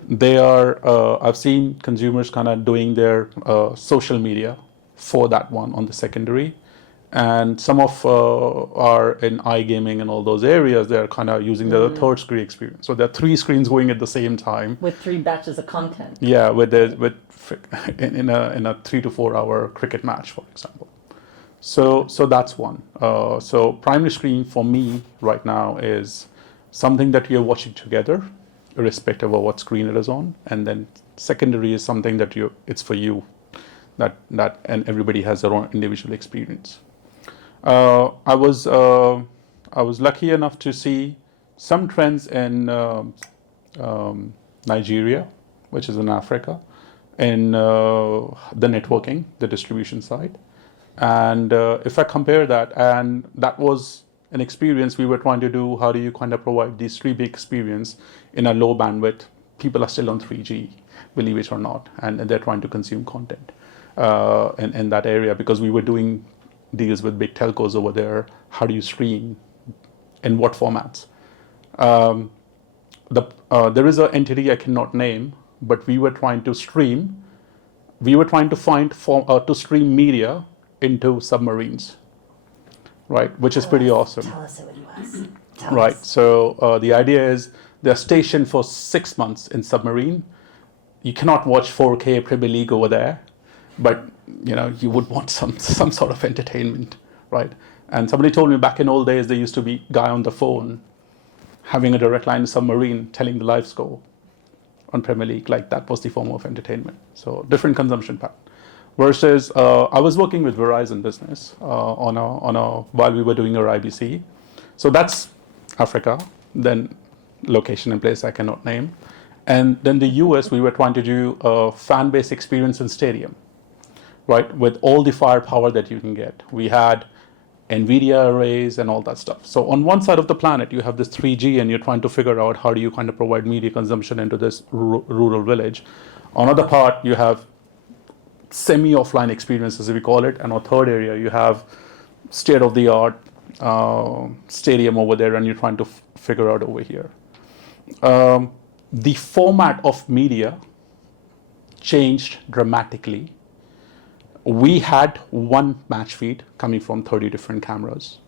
they are. I've seen consumers kind of doing their social media for that one on the secondary, and some of are in iGaming and all those areas. They're kind of using the third screen experience. So there are 3 screens going at the same time. With 3 batches of content. Yeah, in a 3 to 4 hour cricket match, for example. So that's one. So primary screen for me right now is something that you're watching together, irrespective of what screen it is on, and then secondary is something that it's for you, that and everybody has their own individual experience. I was lucky enough to see some trends in Nigeria, which is in Africa, in the networking, the distribution side. And if I compare that, and that was an experience we were trying to do, how do you kind of provide these 3 big experience in a low bandwidth? People are still on 3G, believe it or not, and they're trying to consume content in that area, because we were doing deals with big telcos over there. How do you stream? In what formats? There is an entity I cannot name, but we were trying to stream. We were trying to find to stream media into submarines, right? Which is pretty awesome. Tell us who it was. Right. So the idea is they're stationed for 6 months in submarine. You cannot watch 4K Premier League over there, but you would want some sort of entertainment, right? And somebody told me back in old days there used to be a guy on the phone having a direct line to submarine telling the live score on Premier League. Like, that was the form of entertainment. So different consumption pattern. Versus I was working with Verizon Business while we were doing our IBC. So that's Africa, then location and place I cannot name. And then the US, we were trying to do a fan-based experience in stadium, right? With all the firepower that you can get. We had NVIDIA arrays and all that stuff. So on one side of the planet, you have this 3G and you're trying to figure out how do you kind of provide media consumption into this rural village. On other part, you have semi-offline experiences, as we call it. And on third area, you have state-of-the-art stadium over there, and you're trying to figure out over here. The format of media changed dramatically. We had one match feed coming from 30 different cameras.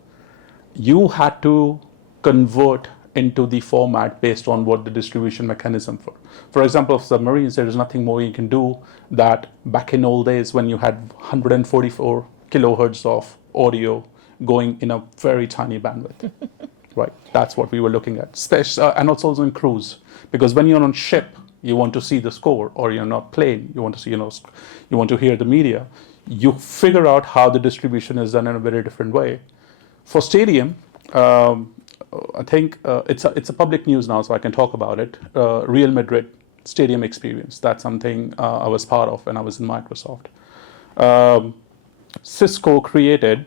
You had to convert into the format based on what the distribution mechanism for. For example, of submarines, there is nothing more you can do that back in old days when you had 144 kilohertz of audio going in a very tiny bandwidth. Right, that's what we were looking at. And also in cruise, because when you're on ship, you want to see the score, or you're not plane, you want to see, you want to hear the media. You figure out how the distribution is done in a very different way. For stadium, I think it's a public news now, so I can talk about it. Real Madrid stadium experience. That's something I was part of when I was in Microsoft. Cisco created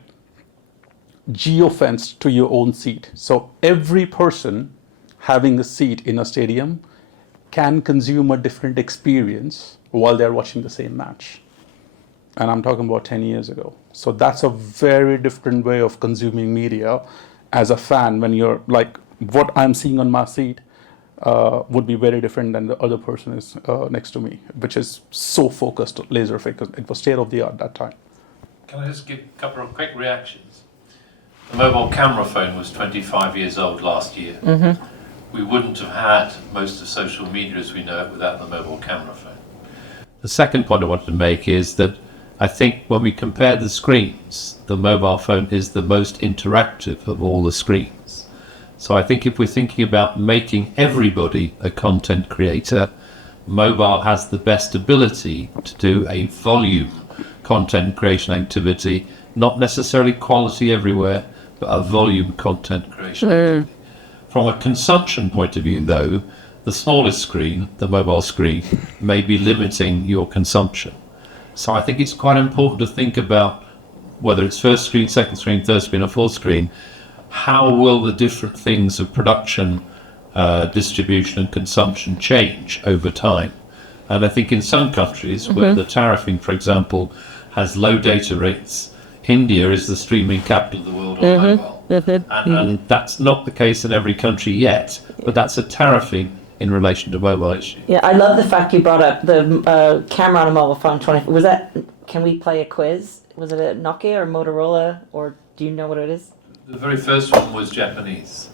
geofence to your own seat. So every person having a seat in a stadium can consume a different experience while they're watching the same match. And I'm talking about 10 years ago. So that's a very different way of consuming media as a fan, when you're like, what I'm seeing on my seat would be very different than the other person is next to me, which is so focused, laser focused. It was state of the art that time. Can I just give a couple of quick reactions? The mobile camera phone was 25 years old last year. We wouldn't have had most of social media as we know it without the mobile camera phone. The second point I wanted to make is that I think when we compare the screens, the mobile phone is the most interactive of all the screens. So I think if we're thinking about making everybody a content creator, mobile has the best ability to do a volume content creation activity, not necessarily quality everywhere, but a volume content creation activity. From a consumption point of view, though, the smallest screen, the mobile screen, may be limiting your consumption. So I think it's quite important to think about whether it's first screen, second screen, third screen, or fourth screen, how will the different things of production, distribution and consumption change over time? And I think in some countries where the tariffing, for example, has low data rates, India is the streaming capital of the world on mobile. And that's not the case in every country yet, but that's a tariffing in relation to mobile issue. Yeah, I love the fact you brought up the camera on a mobile phone. Was that? Can we play a quiz? Was it a Nokia or Motorola, or do you know what it is? The very first one was Japanese,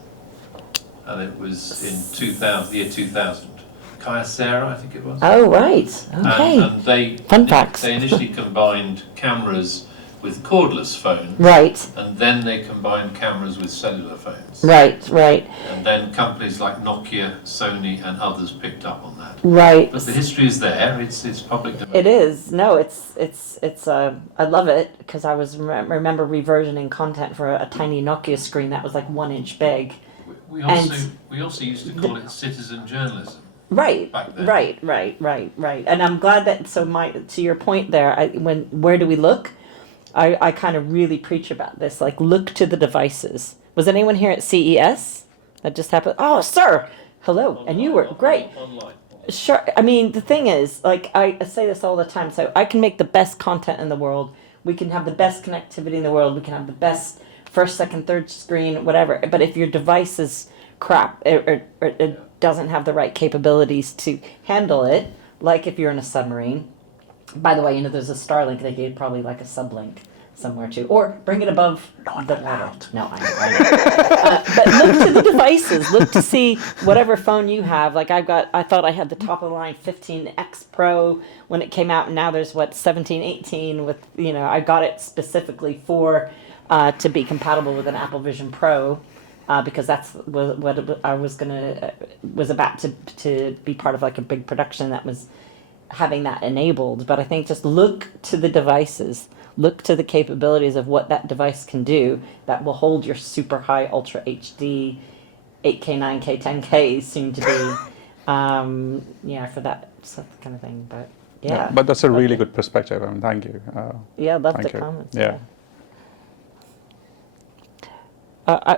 and it was in 2000, the year 2000. Kyocera, I think it was. Oh, right. Okay. And they Fun facts. They initially combined cameras with cordless phones. Right. And then they combined cameras with cellular phones. Right. And then companies like Nokia, Sony, and others picked up on that. Right. But the history is there. It's public domain. It is. No, it's I love it because I was remember reversioning content for a tiny Nokia screen that was like 1 inch big. We also used to call it citizen journalism. Right. Back then. Right. And I'm glad that to your point there, where do we look? I kind of really preach about this, like look to the devices. Was anyone here at CES? That just happened. Oh, sir. Hello. And you were great. Online. Sure. I mean, the thing is, like, I say this all the time. So I can make the best content in the world. We can have the best connectivity in the world. We can have the best first, second, third screen, whatever. But if your device is crap, or it doesn't have the right capabilities to handle it, like if you're in a submarine. By the way, there's a Starlink. They gave probably like a sublink somewhere too, or bring it above the water. No, I know. But look to the devices. Look to see whatever phone you have. Like I thought I had the top of the line 15X Pro when it came out, and now there's 17, 18 with I got it specifically for to be compatible with an Apple Vision Pro. Because that's what I was about to be part of, like a big production that was having that enabled. But I think just look to the devices, look to the capabilities of what that device can do that will hold your super high Ultra HD 8K, 9K, 10K soon to be, for that kind of thing. But yeah. But that's a really good perspective. I mean, thank you. Love the comments. Yeah.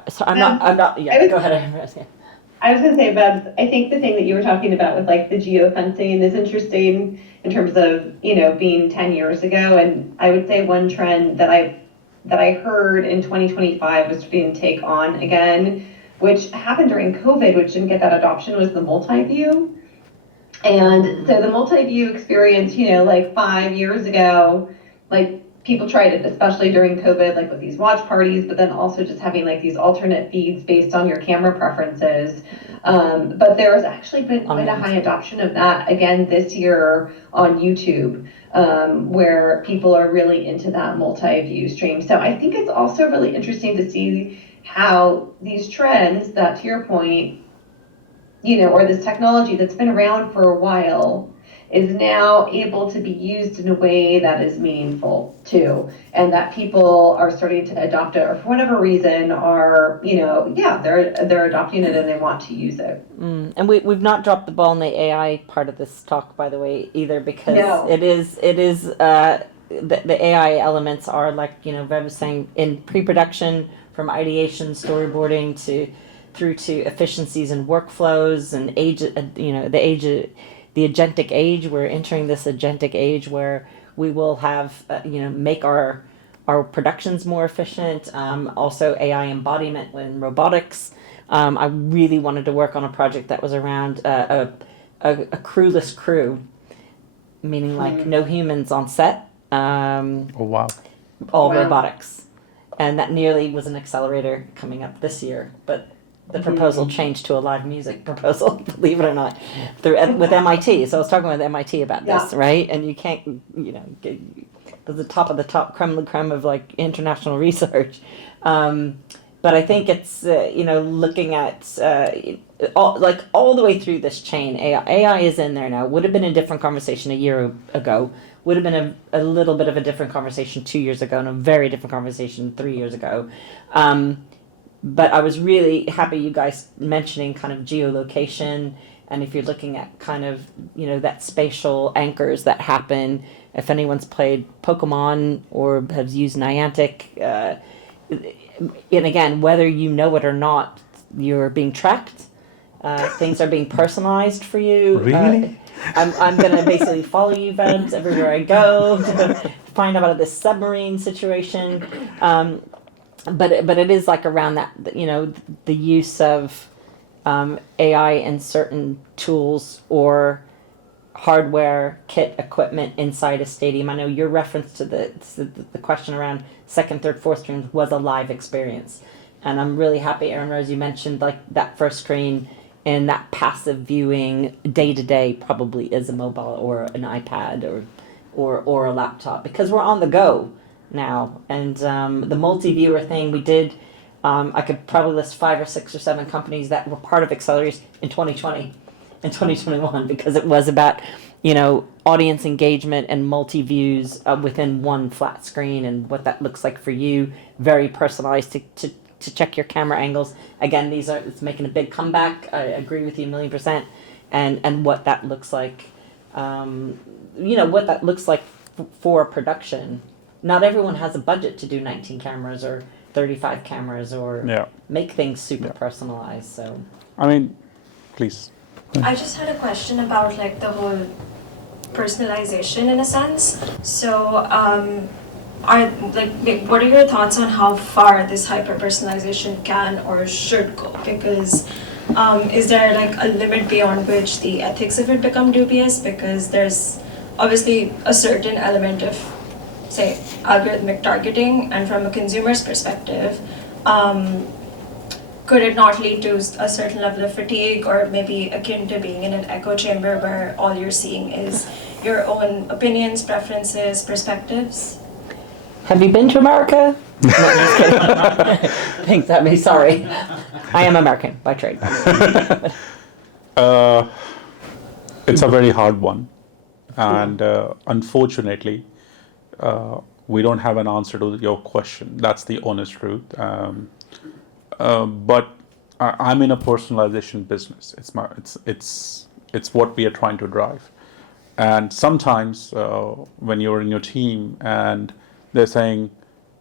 So I'm not. Yeah, go ahead. Yeah. I was going to say, Babs, I think the thing that you were talking about with like the geofencing is interesting in terms of being 10 years ago. And I would say one trend that I heard in 2025 was being take on again, which happened during COVID, which didn't get that adoption, was the multi-view. And so the multi-view experience, like 5 years ago, like people tried it, especially during COVID, like with these watch parties, but then also just having like these alternate feeds based on your camera preferences. But there has actually been quite a high adoption of that again this year on YouTube, where people are really into that multi-view stream. So I think it's also really interesting to see how these trends that, to your point, or this technology that's been around for a while is now able to be used in a way that is meaningful too, and that people are starting to adopt it, or for whatever reason are, they're adopting it and they want to use it. And we've not dropped the ball in the AI part of this talk, by the way, either, because No. it is the AI elements are, like Bev was saying, in pre-production, from ideation, storyboarding through to efficiencies and workflows and age. The agentic age. We're entering this agentic age where we will have make our productions more efficient. Also AI embodiment in robotics. I really wanted to work on a project that was around a crewless crew, meaning like no humans on set. Oh, wow. All Wow. robotics. And that nearly was an accelerator coming up this year, but the proposal changed to a live music proposal, believe it or not, with MIT. So I was talking with MIT about this, right? And you can't, get to the top of the top, creme de la creme of like international research. But I think it's, looking at all the way through this chain, AI is in there now. Would have been a different conversation a year ago. Would have been a little bit of a different conversation 2 years ago, and a very different conversation 3 years ago. But I was really happy you guys mentioning kind of geolocation, and if you're looking at kind of, that spatial anchors that happen, if anyone's played Pokemon or has used Niantic, and again, whether you know it or not, you're being tracked. Things are being personalized for you. Really? I'm going to basically follow you, Vebs, everywhere I go to find out about this submarine situation. But it is like around that, the use of AI in certain tools or hardware kit equipment inside a stadium. I know your reference to the question around second, third, fourth screens was a live experience. And I'm really happy, Erin Rose, you mentioned like that first screen, and that passive viewing day to day probably is a mobile or an iPad or a laptop, because we're on the go now. And the multi-viewer thing we did, I could probably list 5 or 6 or 7 companies that were part of accelerators in 2020 and 2021, because it was about audience engagement and multi-views within one flat screen, and what that looks like for you, very personalized to check your camera angles. Again, it's making a big comeback. I agree with you 1,000,000%. And what that looks like, what that looks like for production. Not everyone has a budget to do 19 cameras or 35 cameras or make things super personalized. So, I mean, please. I just had a question about like the whole personalization in a sense. So, what are your thoughts on how far this hyper-personalization can or should go? Because is there like a limit beyond which the ethics of it become dubious? Because there's obviously a certain element of, say, algorithmic targeting, and from a consumer's perspective, could it not lead to a certain level of fatigue, or maybe akin to being in an echo chamber where all you're seeing is your own opinions, preferences, perspectives? have you been to America? No, just kidding. Thanks, I mean, sorry. I am American by trade. It's a very hard one. And unfortunately, we don't have an answer to your question. That's the honest truth. But I'm in a personalization business. It's what we are trying to drive. And sometimes when you're in your team and they're saying,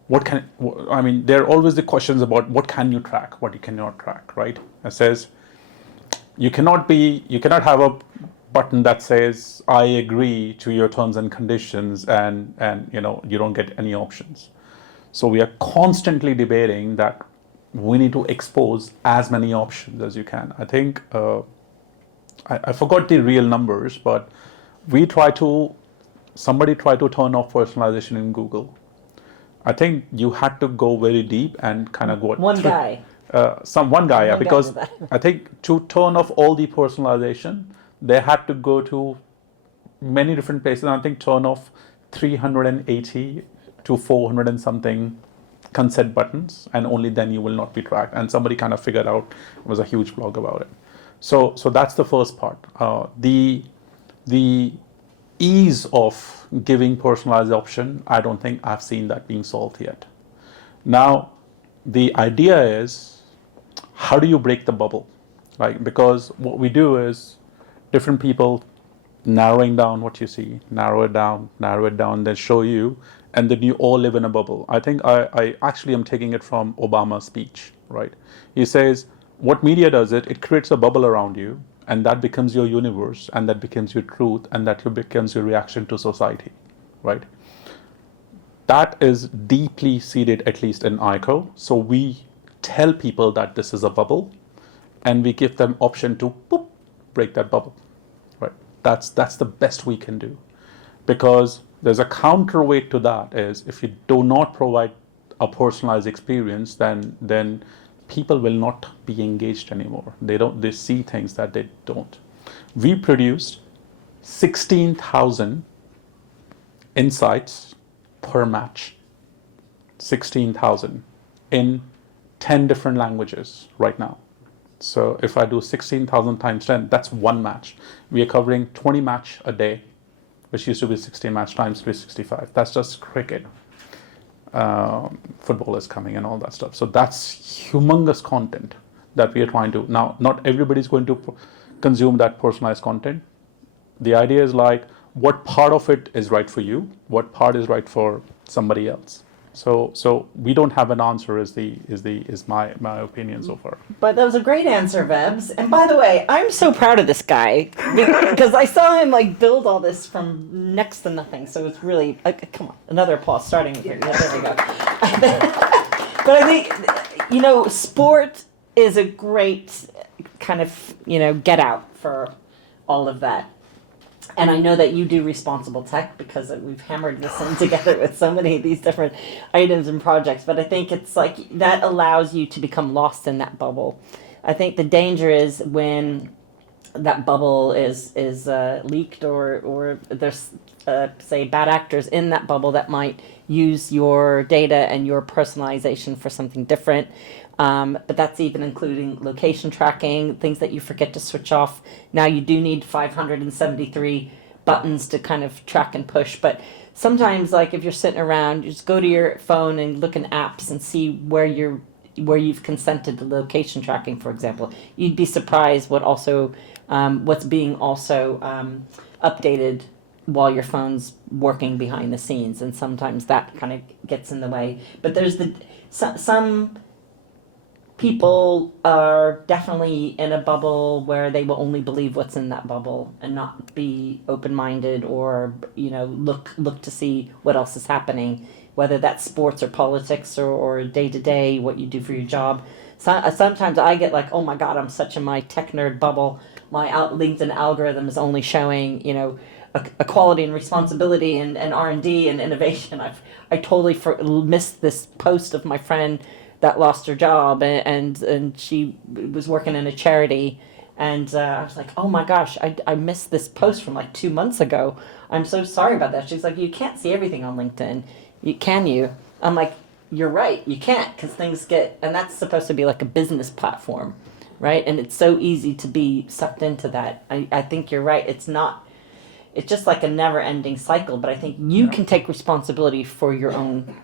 there are always the questions about what can you track, what you cannot track, right? It says you cannot have a button that says I agree to your terms and conditions, and you don't get any options. So we are constantly debating that we need to expose as many options as you can. I think I forgot the real numbers, but somebody tried to turn off personalization in Google. I think you had to go very deep and kind of go One guy. One guy, One guy because did that. I think to turn off all the personalization, they had to go to many different places. I think turn off 380 to 400 and something consent buttons, and only then you will not be tracked. And somebody kind of figured out, it was a huge blog about it. So that's the first part. The ease of giving personalized option, I don't think I've seen that being solved yet. Now, the idea is, how do you break the bubble, right? Because what we do is different people narrowing down what you see, narrow it down, then show you, and then you all live in a bubble. I think I actually am taking it from Obama's speech, right? He says, what media does it creates a bubble around you, and that becomes your universe, and that becomes your truth, and that becomes your reaction to society, right? That is deeply seated, at least in ICO. So we tell people that this is a bubble, and we give them option to boop, break that bubble, right? That's the best we can do, because there's a counterweight to that is if you do not provide a personalized experience, then people will not be engaged anymore. They see things that they don't. We produced 16,000 insights per match, 16,000 in 10 different languages right now. So if I do 16,000 times 10, that's one match. We are covering 20 match a day, which used to be 16 match times 365. That's just cricket. Football is coming and all that stuff. So that's humongous content that we are trying to. Now, not everybody's going to consume that personalized content. The idea is like, what part of it is right for you? What part is right for somebody else? So we don't have an answer. Is my opinion so far. But that was a great answer, Vebs. And by the way, I'm so proud of this guy because I saw him like build all this from next to nothing. So it's really come on, another applause starting with you. Yeah, there we go. But I think sport is a great kind of get out for all of that. And I know that you do responsible tech because we've hammered this in together with so many of these different items and projects. But I think it's like that allows you to become lost in that bubble. I think the danger is when that bubble is leaked or there's say bad actors in that bubble that might use your data and your personalization for something different. But that's even including location tracking, things that you forget to switch off. Now you do need 573 buttons to kind of track and push. But sometimes, like if you're sitting around, you just go to your phone and look in apps and see where you've consented to location tracking, for example. You'd be surprised what's being also updated while your phone's working behind the scenes, and sometimes that kind of gets in the way. But there's some people are definitely in a bubble where they will only believe what's in that bubble and not be open-minded or look to see what else is happening, whether that's sports or politics or day-to-day what you do for your job. Sometimes I get like, oh my god, I'm such in my tech nerd bubble, my LinkedIn algorithm is only showing equality and responsibility and R&D and innovation. I totally missed this post of my friend that lost her job and she was working in a charity, and I was like, oh my gosh, I missed this post from like 2 months ago. I'm so sorry about that. She's like, you can't see everything on LinkedIn. Can you? I'm like, you're right, you can't, because things and that's supposed to be like a business platform, right? And it's so easy to be sucked into that. I think you're right. It's just like a never-ending cycle, but I think you can take responsibility for your own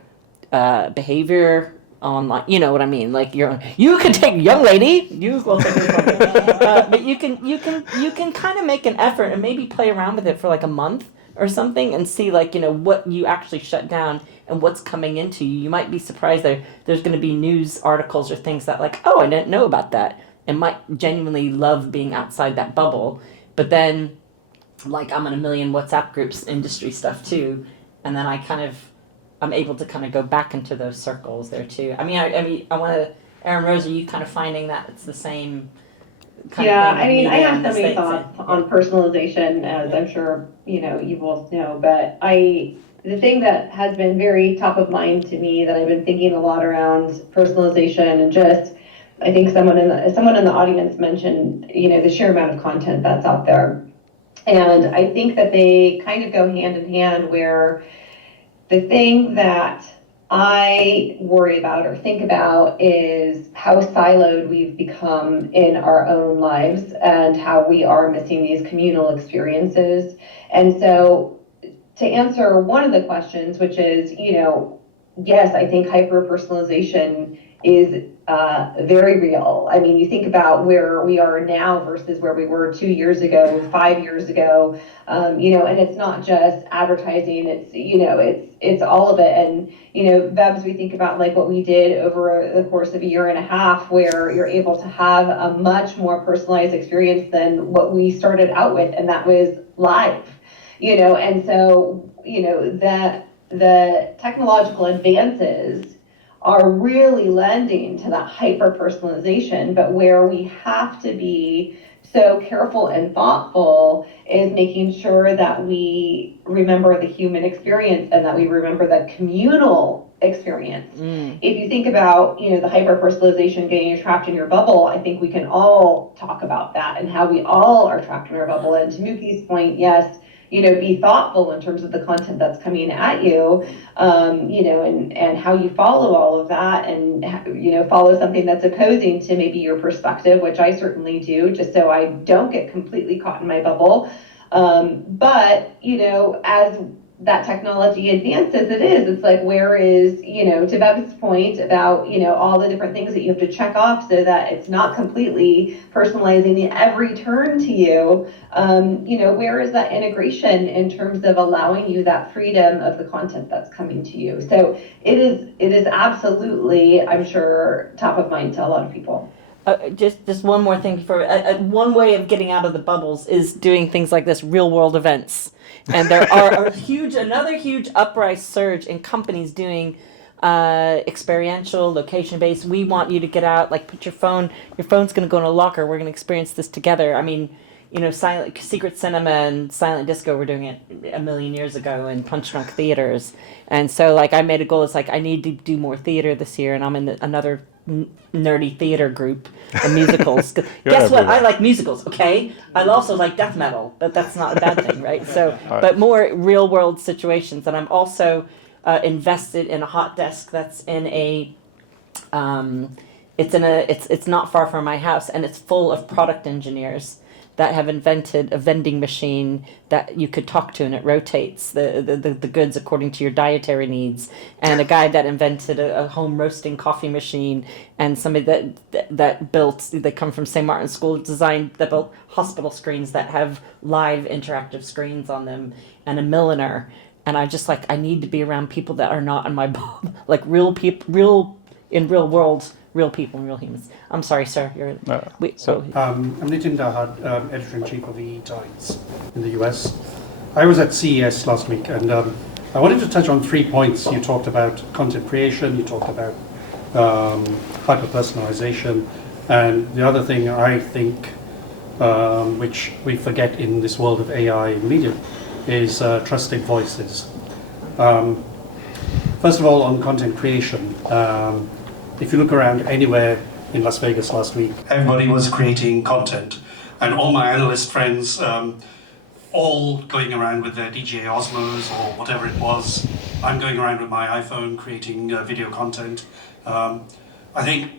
behavior online. You know what I mean? Like you can take, young lady, you will take responsibility. But you can kind of make an effort and maybe play around with it for like a month or something and see like what you actually shut down and what's coming into you. You might be surprised there's going to be news articles or things that like, oh, I didn't know about that, and might genuinely love being outside that bubble. But then like I'm in a million WhatsApp groups, industry stuff too, and then I'm able to kind of go back into those circles there too. I mean, I want to, Erin Rose, are you kind of finding that it's the same kind of thing? I have so many thoughts on personalization, as I'm sure you both know. But the thing that has been very top of mind to me that I've been thinking a lot around personalization, and just I think someone in the audience mentioned the sheer amount of content that's out there, and I think that they kind of go hand in hand, where the thing that I worry about or think about is how siloed we've become in our own lives and how we are missing these communal experiences. And so to answer one of the questions, which is, yes, I think hyper-personalization is very real. I mean, you think about where we are now versus where we were 2 years ago, 5 years ago, and it's not just advertising, it's all of it. And, Vebs, we think about like what we did over the course of a year and a half, where you're able to have a much more personalized experience than what we started out with, and that was live, and so, that the technological advances are really lending to that hyper personalization, but where we have to be so careful and thoughtful is making sure that we remember the human experience and that we remember the communal experience. If you think about, the hyper personalization getting trapped in your bubble, I think we can all talk about that and how we all are trapped in our bubble. And to Muki's point, yes, be thoughtful in terms of the content that's coming at you, and how you follow all of that, and, follow something that's opposing to maybe your perspective, which I certainly do, just so I don't get completely caught in my bubble. But, as that technology advances, it's like, where is, to Bev's point about, all the different things that you have to check off so that it's not completely personalizing every turn to you, where is that integration in terms of allowing you that freedom of the content that's coming to you? So it is absolutely, I'm sure, top of mind to a lot of people. Just one more thing for one way of getting out of the bubbles is doing things like this, real world events, and there are another huge uprise surge in companies doing experiential, location based. We want you to get out, like put your phone's going to go in a locker. We're going to experience this together. I mean, silent secret cinema and silent disco were doing it a million years ago in punch drunk theaters, and so like I made a goal. It's like I need to do more theater this year, and I'm in another nerdy theater group and musicals. Guess what? I like musicals, okay? I also like death metal, but that's not a bad thing, right? So, but more real world situations. And I'm also invested in a hot desk that's in a, it's not far from my house, and it's full of product engineers that have invented a vending machine that you could talk to, and it rotates the goods according to your dietary needs. And a guy that invented a home roasting coffee machine, and somebody that built, they come from St. Martin's School of Design, that built hospital screens that have live interactive screens on them, and a milliner. And I just like, I need to be around people that are not in my bubble, like real people, in real world, real people and real humans. I'm sorry, sir. I'm Nitin Dahad, Editor-in-Chief of EE Times in the US. I was at CES last week, and I wanted to touch on 3 points. You talked about content creation, you talked about hyper-personalization, and the other thing I think, which we forget in this world of AI and media, is trusted voices. First of all, on content creation, if you look around anywhere in Las Vegas last week, everybody was creating content, and all my analyst friends, all going around with their DJI Osmos or whatever it was. I'm going around with my iPhone creating video content. I think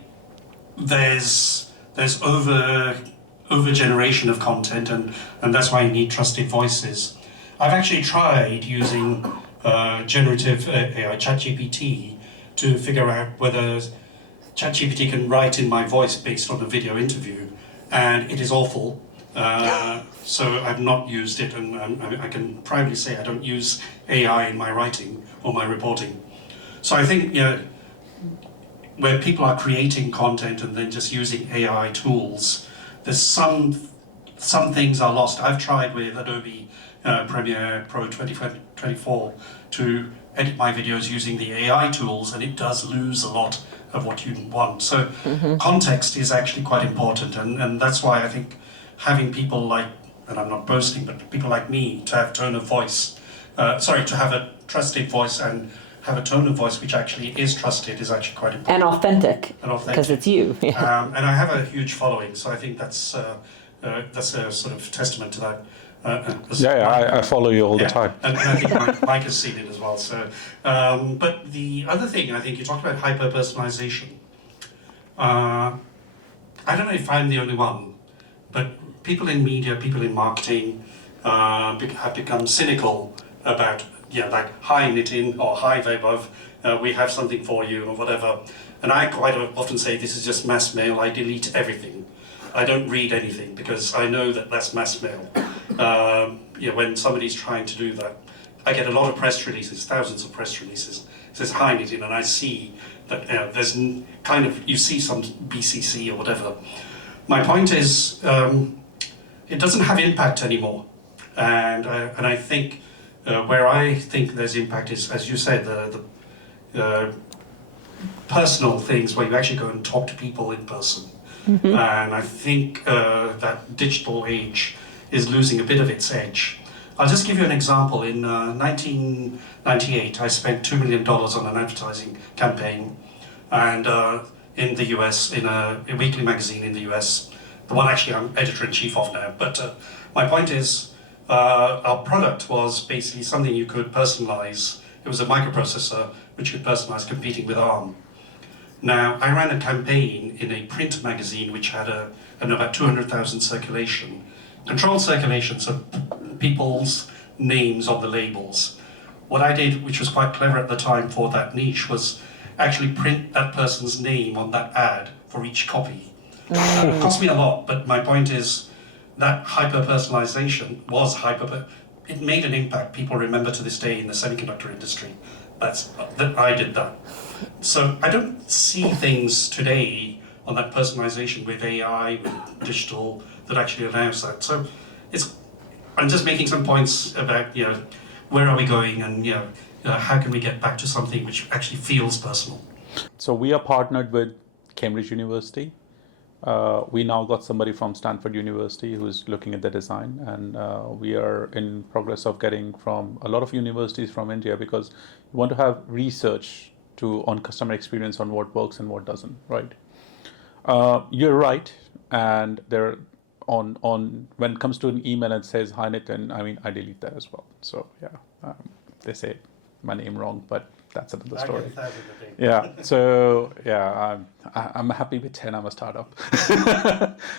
there's over generation of content, and that's why you need trusted voices. I've actually tried using generative AI, ChatGPT, to figure out whether ChatGPT can write in my voice based on a video interview, and it is awful. So I've not used it, and I can proudly say I don't use AI in my writing or my reporting. So I think where people are creating content and then just using AI tools, there's some things are lost. I've tried with Adobe Premiere Pro 2024 to edit my videos using the AI tools, and it does lose a lot of what you want. So context is actually quite important, and that's why I think having people like, and I'm not boasting, but people like me to have tone of voice, to have a trusted voice and have a tone of voice which actually is trusted is actually quite important. And authentic. Because it's you. And I have a huge following, so I think that's a sort of testament to that. I follow you all the time. And I think Mike has seen it as well. So, but the other thing, I think you talked about hyper-personalization. I don't know if I'm the only one, but people in media, people in marketing have become cynical about, like, hi Nitin or hi Vaibhav, we have something for you or whatever. And I quite often say this is just mass mail. I delete everything. I don't read anything because I know that that's mass mail. When somebody's trying to do that, I get a lot of press releases, thousands of press releases. It says hi Nitin, and I see that there's you see some BCC or whatever. My point is, it doesn't have impact anymore, and I think where I think there's impact is, as you said, the personal things where you actually go and talk to people in person. Mm-hmm. And I think that digital age is losing a bit of its edge. I'll just give you an example. In 1998, I spent $2 million on an advertising campaign, and in the US, in a weekly magazine in the US, the one actually I'm editor-in-chief of now. But my point is, our product was basically something you could personalize. It was a microprocessor which you could personalize, competing with ARM. Now, I ran a campaign in a print magazine which had about 200,000 circulation, controlled circulation, so people's names on the labels. What I did, which was quite clever at the time for that niche, was actually print that person's name on that ad for each copy. It cost me a lot, but my point is that hyper-personalization it made an impact. People remember to this day in the semiconductor industry that I did that. So I don't see things today on that personalization with AI, with digital, that actually allows that. So I'm just making some points about, where are we going, and how can we get back to something which actually feels personal. So we are partnered with Cambridge University. We now got somebody from Stanford University who's looking at the design, and we are in progress of getting from a lot of universities from India, because we want to have research on customer experience, on what works and what doesn't, right? You're right, and when it comes to an email and says hi Nitin, I delete that as well. So they say my name wrong, but that's another story. Yeah. So I'm happy with 10. I'm a startup.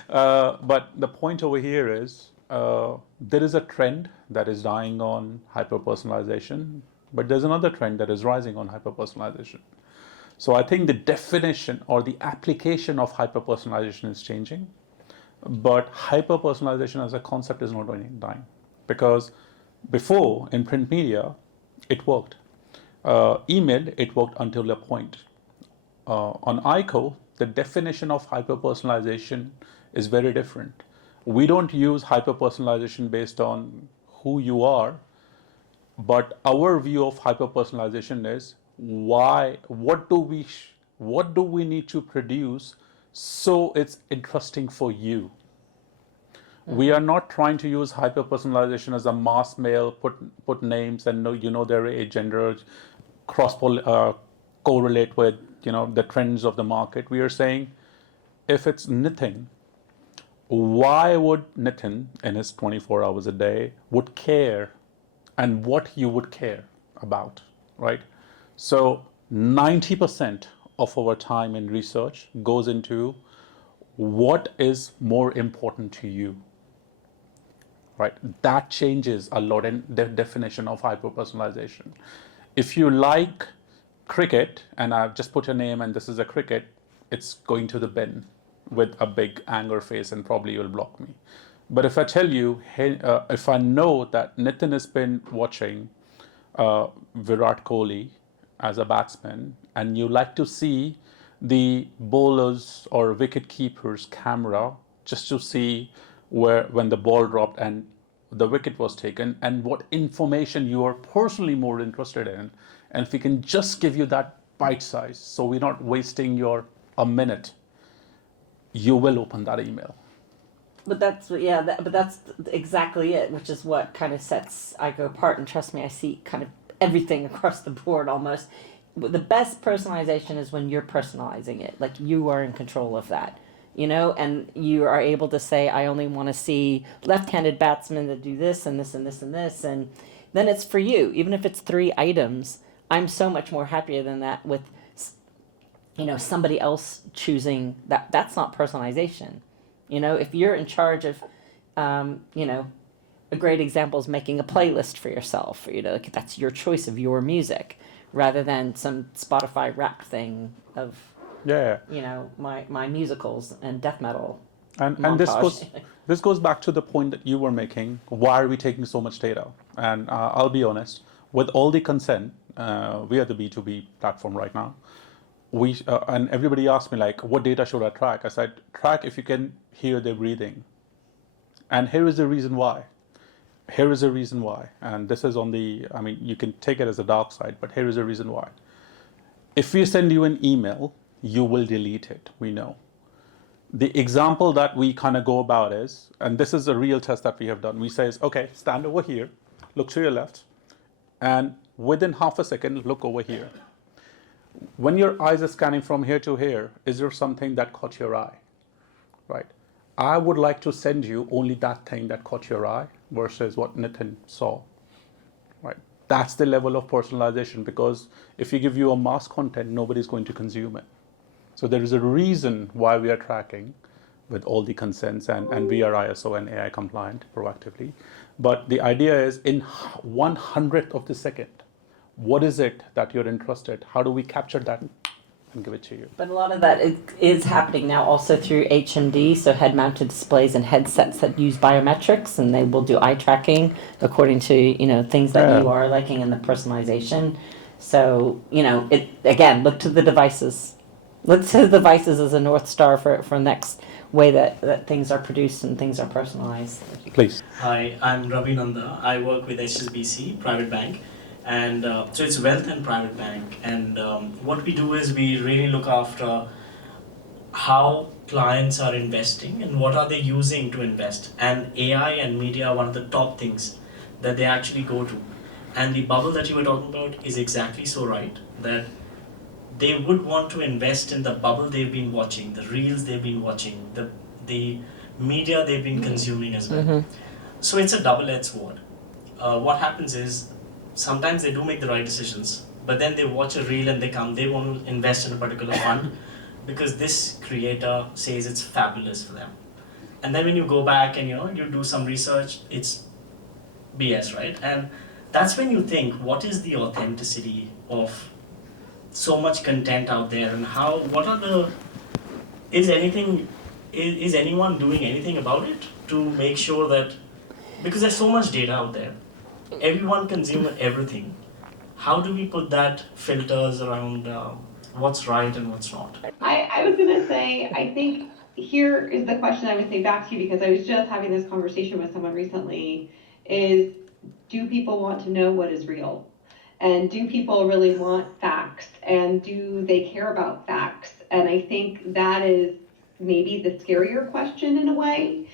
But the point over here is there is a trend that is dying on hyper-personalization, but there's another trend that is rising on hyper-personalization. So I think the definition or the application of hyper-personalization is changing, but hyper-personalization as a concept is not dying, because before in print media it worked. Email, it worked until a point. On ICO, the definition of hyper-personalization is very different. We don't use hyper-personalization based on who you are, but our view of hyper-personalization is what do we need to produce so it's interesting for you. We are not trying to use hyper-personalization as a mass mail, put names and their age, gender, correlate with the trends of the market. We are saying, if it's Nitin, why would Nitin in his 24 hours a day would care, and what you would care about, right? So 90% of our time in research goes into what is more important to you. Right, that changes a lot in the definition of hyper-personalization. If you like cricket, and I've just put a name and this is a cricket, it's going to the bin with a big anger face, and probably you'll block me. But if I tell you, hey, if I know that Nitin has been watching Virat Kohli as a batsman, and you like to see the bowlers or wicket keepers' camera just to see when the ball dropped and the wicket was taken, and what information you are personally more interested in, and if we can just give you that bite size, so we're not wasting a minute, you will open that email. But that's exactly it, which is what kind of sets ICO apart. And trust me, I see kind of everything across the board almost. The best personalization is when you're personalizing it, like you are in control of that. and you are able to say, I only want to see left-handed batsmen that do this and this and this and this, and then it's for you. Even if it's 3 items, I'm so much more happier than that with, somebody else choosing that. That's not personalization. If you're in charge of, a great example is making a playlist for yourself. Like that's your choice of your music, rather than some Spotify rap thing of, my musicals and death metal. And this goes back to the point that you were making. Why are we taking so much data? And I'll be honest, with all the consent, we are the B2B platform right now. And everybody asked me like, what data should I track? I said, track if you can hear their breathing. And here is the reason why. And this is you can take it as a dark side, but here is the reason why. If we send you an email, you will delete it, we know. The example that we kind of go about is, and this is a real test that we have done, we say, okay, stand over here, look to your left, and within half a second, look over here. When your eyes are scanning from here to here, is there something that caught your eye, right? I would like to send you only that thing that caught your eye versus what Nitin saw, right? That's the level of personalization, because if you give you a mass content, nobody's going to consume it. So there is a reason why we are tracking with all the consents, and we are ISO and AI compliant proactively. But the idea is in 1/100th of the second, what is it that you're interested? How do we capture that and give it to you? But a lot of that is happening now also through HMD, so head-mounted displays and headsets that use biometrics, and they will do eye tracking according to things that you are liking in the personalization. So it again, look to the devices. Look to the devices as a North Star for next way that things are produced and things are personalized. Please. Hi, I'm Ravi Nanda. I work with HSBC Private Bank, and so it's wealth and private bank. And what we do is we really look after how clients are investing and what are they using to invest. And AI and media are one of the top things that they actually go to. And the bubble that you were talking about is exactly so right, that they would want to invest in the bubble they've been watching, the reels they've been watching, the media they've been consuming as well. Mm-hmm. So it's a double-edged sword. What happens is sometimes they do make the right decisions, but then they watch a reel and they want to invest in a particular fund because this creator says it's fabulous for them. And then when you go back and you do some research, it's BS, right? And that's when you think, what is the authenticity of so much content out there, and is anyone doing anything about it to make sure that, because there's so much data out there, everyone consumes everything. How do we put that filters around what's right and what's not? I was going to say, I think here is the question I would say back to you, because I was just having this conversation with someone recently, is do people want to know what is real? And do people really want facts? And do they care about facts? And I think that is maybe the scarier question in a way.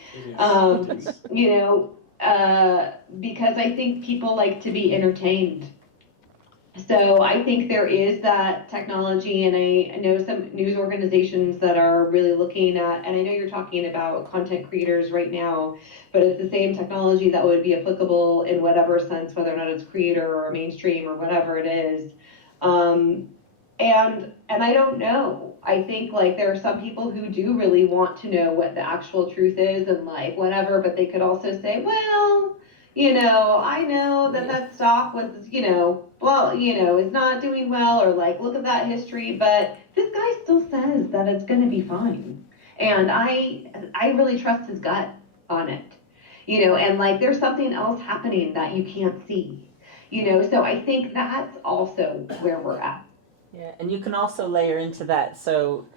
Because I think people like to be entertained. So I think there is that technology, and I know some news organizations that are really looking at, and I know you're talking about content creators right now, but it's the same technology that would be applicable in whatever sense, whether or not it's creator or mainstream or whatever it is. And I don't know. I think like there are some people who do really want to know what the actual truth is and like whatever, but they could also say, well, I know that stock was, is not doing well, or like, look at that history, but this guy still says that it's going to be fine. And I really trust his gut on it, and like there's something else happening that you can't see, so I think that's also where we're at. Yeah, and you can also layer into that, so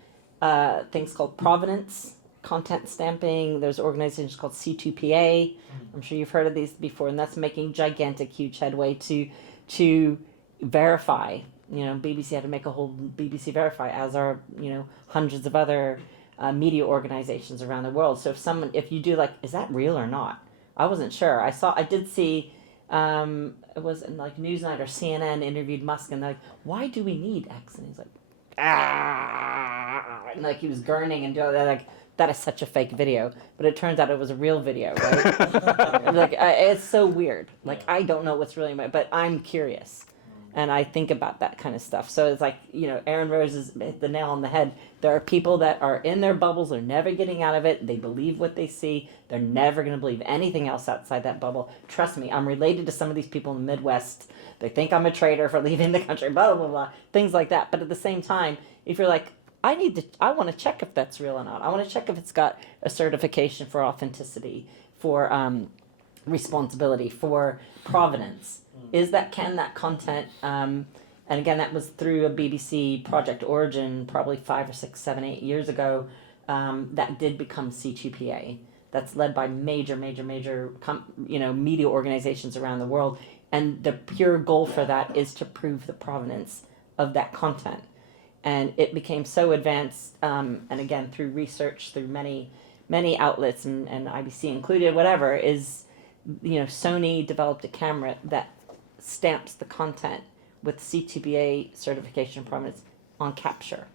things called provenance, content stamping. There's organizations called C2PA. I'm sure you've heard of these before, and that's making gigantic, huge headway to verify. BBC had to make a whole BBC Verify, as are hundreds of other media organizations around the world. So if you do like, is that real or not? I wasn't sure. I did see. It was in like Newsnight or CNN interviewed Musk, and they're like, why do we need X? And he's like, and like he was gurning and doing that, like, that is such a fake video, but it turns out it was a real video, right? Like, it's so weird. Like, I don't know what's really, but I'm curious. And I think about that kind of stuff. So it's like, Erin Rose has hit the nail on the head. There are people that are in their bubbles. They're never getting out of it. They believe what they see. They're never going to believe anything else outside that bubble. Trust me, I'm related to some of these people in the Midwest. They think I'm a traitor for leaving the country, blah, blah, blah, things like that. But at the same time, if you're like, I want to check if that's real or not. I want to check if it's got a certification for authenticity, for responsibility, for provenance. Can that content, and again, that was through a BBC Project Origin, probably 5 or 6, 7, 8 years ago, that did become C2PA. That's led by major media organizations around the world. And the pure goal for that is to prove the provenance of that content. And it became so advanced, and again, through research, through many outlets, and IBC included, whatever, is, Sony developed a camera that stamps the content with C2PA certification provenance on capture.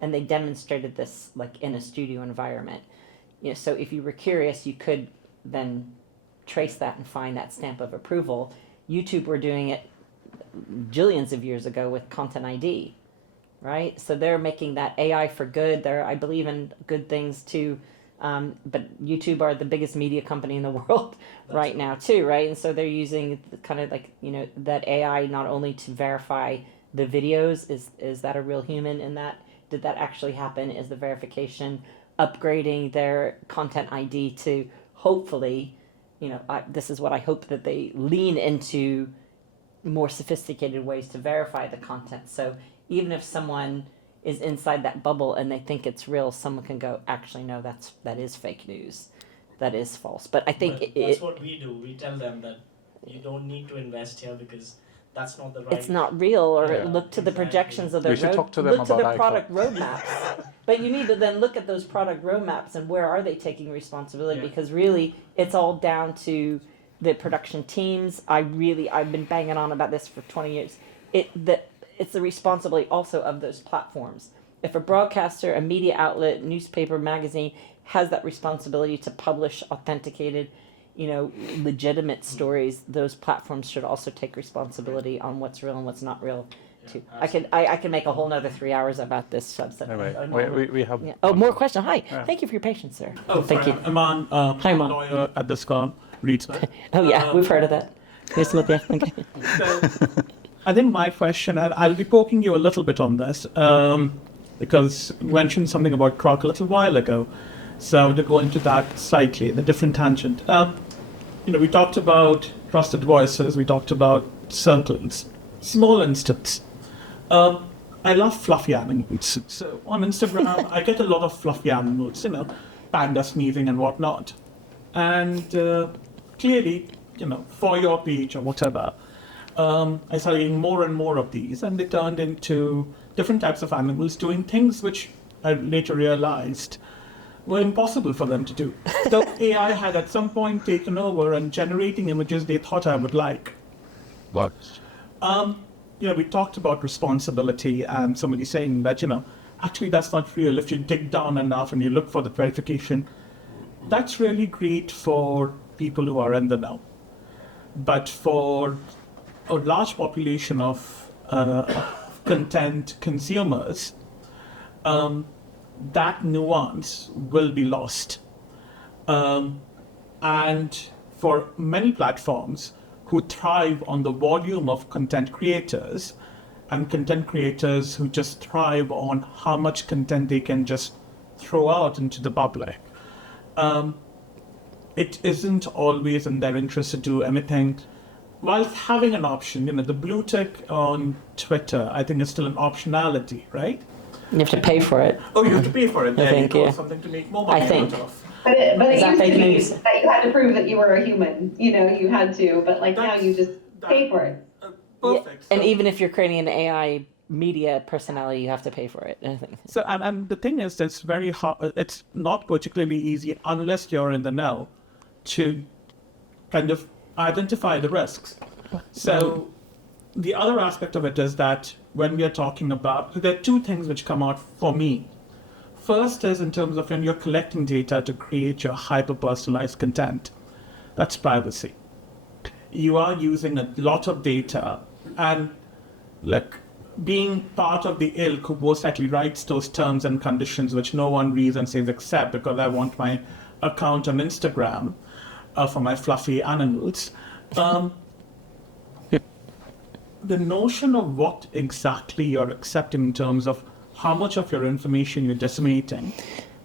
And they demonstrated this like in a studio environment. So if you were curious, you could then trace that and find that stamp of approval. YouTube were doing it jillions of years ago with Content ID, right? So they're making that AI for good. I believe in good things too. But YouTube are the biggest media company in the world right now too, right? And so they're using kind of like, that AI not only to verify the videos, is that a real human in that? Did that actually happen? Is the verification upgrading their Content ID to hopefully, this is what I hope, that they lean into more sophisticated ways to verify the content. So even if someone is inside that bubble and they think it's real, someone can go, actually, no, that is fake news. That is false. But I think that's what we do. We tell them that you don't need to invest here because that's not the right. It's not real, or look to the projections of their talk to them look to about the product roadmaps. But you need to then look at those product roadmaps and where are they taking responsibility, because really it's all down to the production teams. I've been banging on about this for 20 years. It's the responsibility also of those platforms. If a broadcaster, a media outlet, newspaper, magazine has that responsibility to publish authenticated, legitimate stories, those platforms should also take responsibility on what's real and what's not real too. I can make a whole nother 3 hours about this subset. Anyway, we have. Yeah. Oh, more questions. Hi. Thank you for your patience, sir. Oh, thank you. Aman, Hi, Aman. lawyer at this firm, Reed Smith. Oh yeah, we've heard of that. Reed Smith, yeah. Okay. So, I think my question, and I'll be poking you a little bit on this, because you mentioned something about Croc a little while ago. So to go into that slightly, the different tangent. We talked about trusted voices, we talked about circles, small instance. I love fluffy animals. So on Instagram, I get a lot of fluffy animals, panda sneezing and whatnot. And clearly, for your page or whatever, I started getting more and more of these, and they turned into different types of animals doing things which I later realized were impossible for them to do. So AI had at some point taken over and generating images they thought I would like. What? We talked about responsibility and somebody saying that, actually that's not real. If you dig down enough and you look for the verification, that's really great for people who are in the know. But for a large population of content consumers, that nuance will be lost. And for many platforms who thrive on the volume of content creators, and content creators who just thrive on how much content they can just throw out into the public, it isn't always in their interest to do anything. While having an option, the blue tick on Twitter, I think is still an optionality, right? You have to pay for it. Oh, you have to pay for it. I think, yeah. Something to make more money out of. But it Is that used fake to be news? that you had to prove that you were a human. You had to, but now you just pay for it. Perfect. And even if you're creating an AI media personality, you have to pay for it. I think. So, and the thing is, it's very hard. It's not particularly easy unless you're in the know to kind of identify the risks. So the other aspect of it is that when we are talking about, there are two things which come out for me First is in terms of when you're collecting data to create your hyper-personalized content. That's privacy. You are using a lot of data, and like being part of the ilk who most likely writes those terms and conditions which no one reads and says accept because I want my account on Instagram for my fluffy animals. The notion of what exactly you're accepting in terms of how much of your information you're disseminating,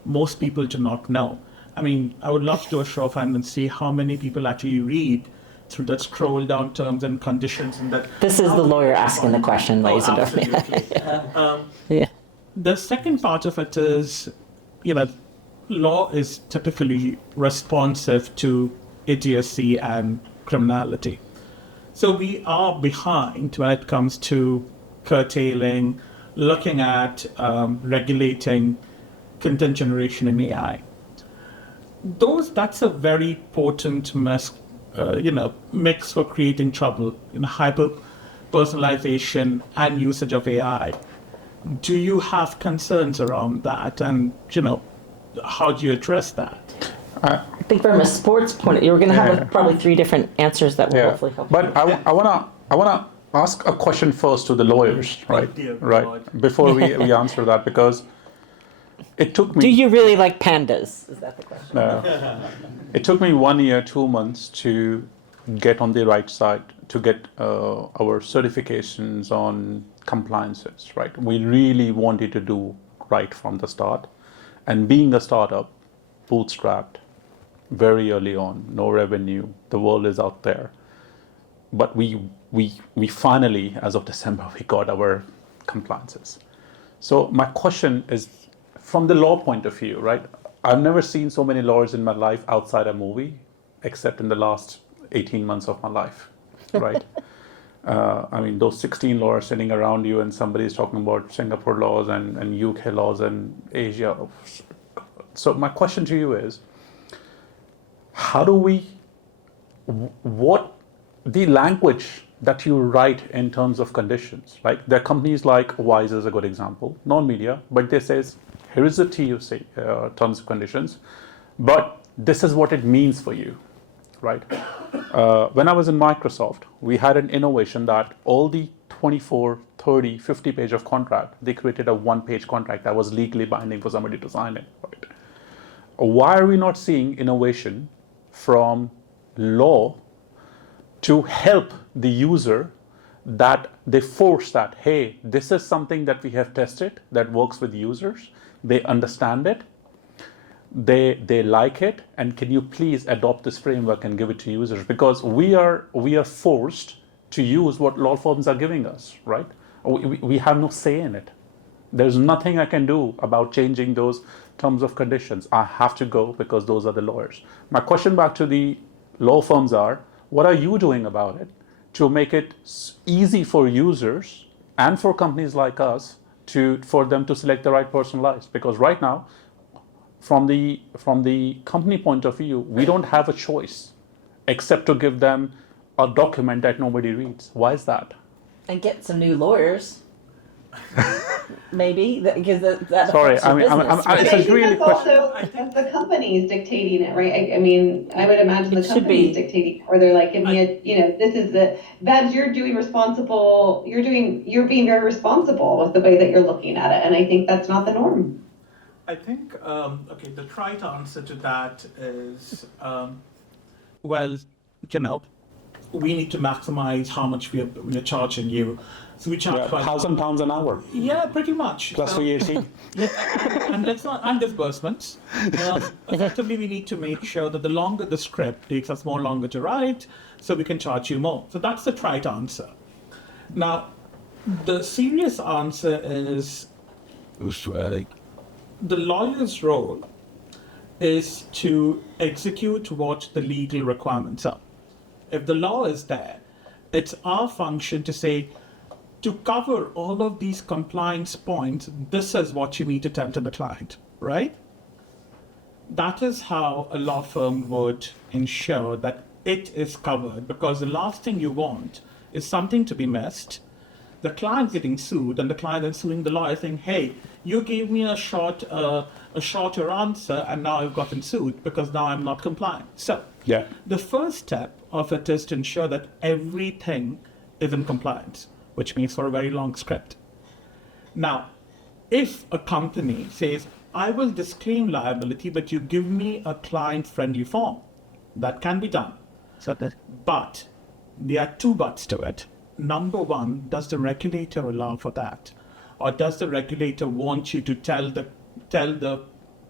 most people do not know. I mean, I would love to do a show of hands and see how many people actually read through that scroll down terms and conditions. And that. This is the lawyer asking the question, ladies and gentlemen. Absolutely. Yeah. The second part of it is, law is typically responsive to idiocy and criminality. So we are behind when it comes to curtailing, looking at regulating content generation in AI. That's a very potent mix for creating trouble in hyper personalization and usage of AI. Do you have concerns around that? And, how do you address that? I think from a sports point, you're going to have probably 3 different answers that will hopefully help. But I wanna ask a question first to the lawyers, right? Before we answer that, because it took me. Do you really like pandas? Is that the question? It took me 1 year, 2 months to get on the right side, to get our certifications on compliances, right? We really wanted to do right from the start. And being a startup, bootstrapped, very early on, no revenue, the world is out there. But we finally, as of December, we got our compliances. So my question is, from the law point of view, right? I've never seen so many lawyers in my life outside a movie, except in the last 18 months of my life, right? I mean, those 16 lawyers sitting around you and somebody's talking about Singapore laws and UK laws and Asia. So my question to you is, what the language that you write in terms of conditions, like there are companies like Wise is a good example, non-media, but they says, here is the TUC, terms and conditions, but this is what it means for you, right? When I was in Microsoft, we had an innovation that all the 24, 30, 50 page of contract, they created a 1-page contract that was legally binding for somebody to sign it, right? Why are we not seeing innovation from law to help the user, that they force that, hey, this is something that we have tested that works with users, they understand it, they like it, and can you please adopt this framework and give it to users? Because we are forced to use what law firms are giving us, right? We have no say in it. There's nothing I can do about changing those terms of conditions. I have to go because those are the lawyers. My question back to the law firms are, what are you doing about it to make it easy for users and for companies like us for them to select the right personalized? Because right now, from the company point of view, we don't have a choice except to give them a document that nobody reads. Why is that? And get some new lawyers. Maybe because that Sorry, affects your business, right? it's a really That's the companies dictating it, right? I mean, I would imagine the companies dictating, or they're like, this is that you're being very responsible with the way that you're looking at it, and I think that's not the norm. I think, the right answer to that is, we need to maximize how much we are charging you. So we charge £1,000 an hour. Yeah, pretty much. Plus VAT. and disbursements. Effectively, we need to make sure that the longer the script takes us more longer to write, so we can charge you more. So that's the right answer. Now, the serious answer is the lawyer's role is to execute what the legal requirements are. If the law is there, it's our function to say, to cover all of these compliance points, this is what you need to tell to the client, right? That is how a law firm would ensure that it is covered, because the last thing you want is something to be missed, the client getting sued and the client then suing the lawyer saying, hey, you gave me a shorter answer and now I've gotten sued because now I'm not compliant. So the first step of it is to ensure that everything is in compliance, which means for a very long script. Now, if a company says, I will disclaim liability, but you give me a client-friendly form, that can be done. But there are two buts to it. Number one, does the regulator allow for that? Or does the regulator want you to tell the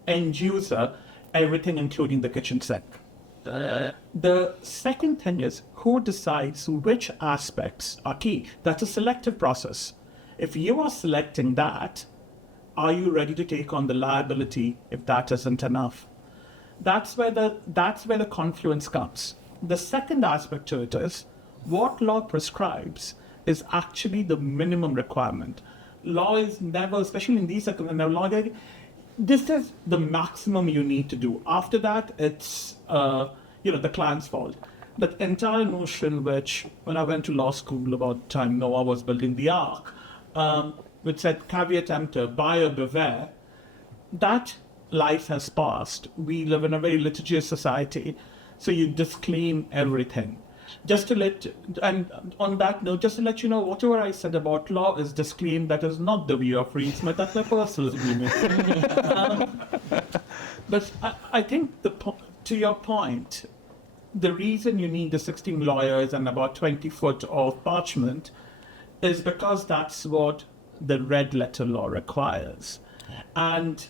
end user everything, including the kitchen sink? The second thing is, who decides which aspects are key? That's a selective process. If you are selecting that, are you ready to take on the liability if that isn't enough? That's where the confluence comes. The second aspect to it is, what law prescribes is actually the minimum requirement. Law is never, especially in these circumstances, this is the maximum you need to do. After that, it's the client's fault. That entire notion, which when I went to law school about the time Noah was building the Ark, which said caveat emptor, buyer beware, that life has passed. We live in a very litigious society, so you disclaim everything. And on that note, just to let you know, whatever I said about law is disclaimed. That is not the view of Reed Smith. That's my personal view. But I think to your point, the reason you need the 16 lawyers and about 20 foot of parchment is because that's what the red letter law requires. And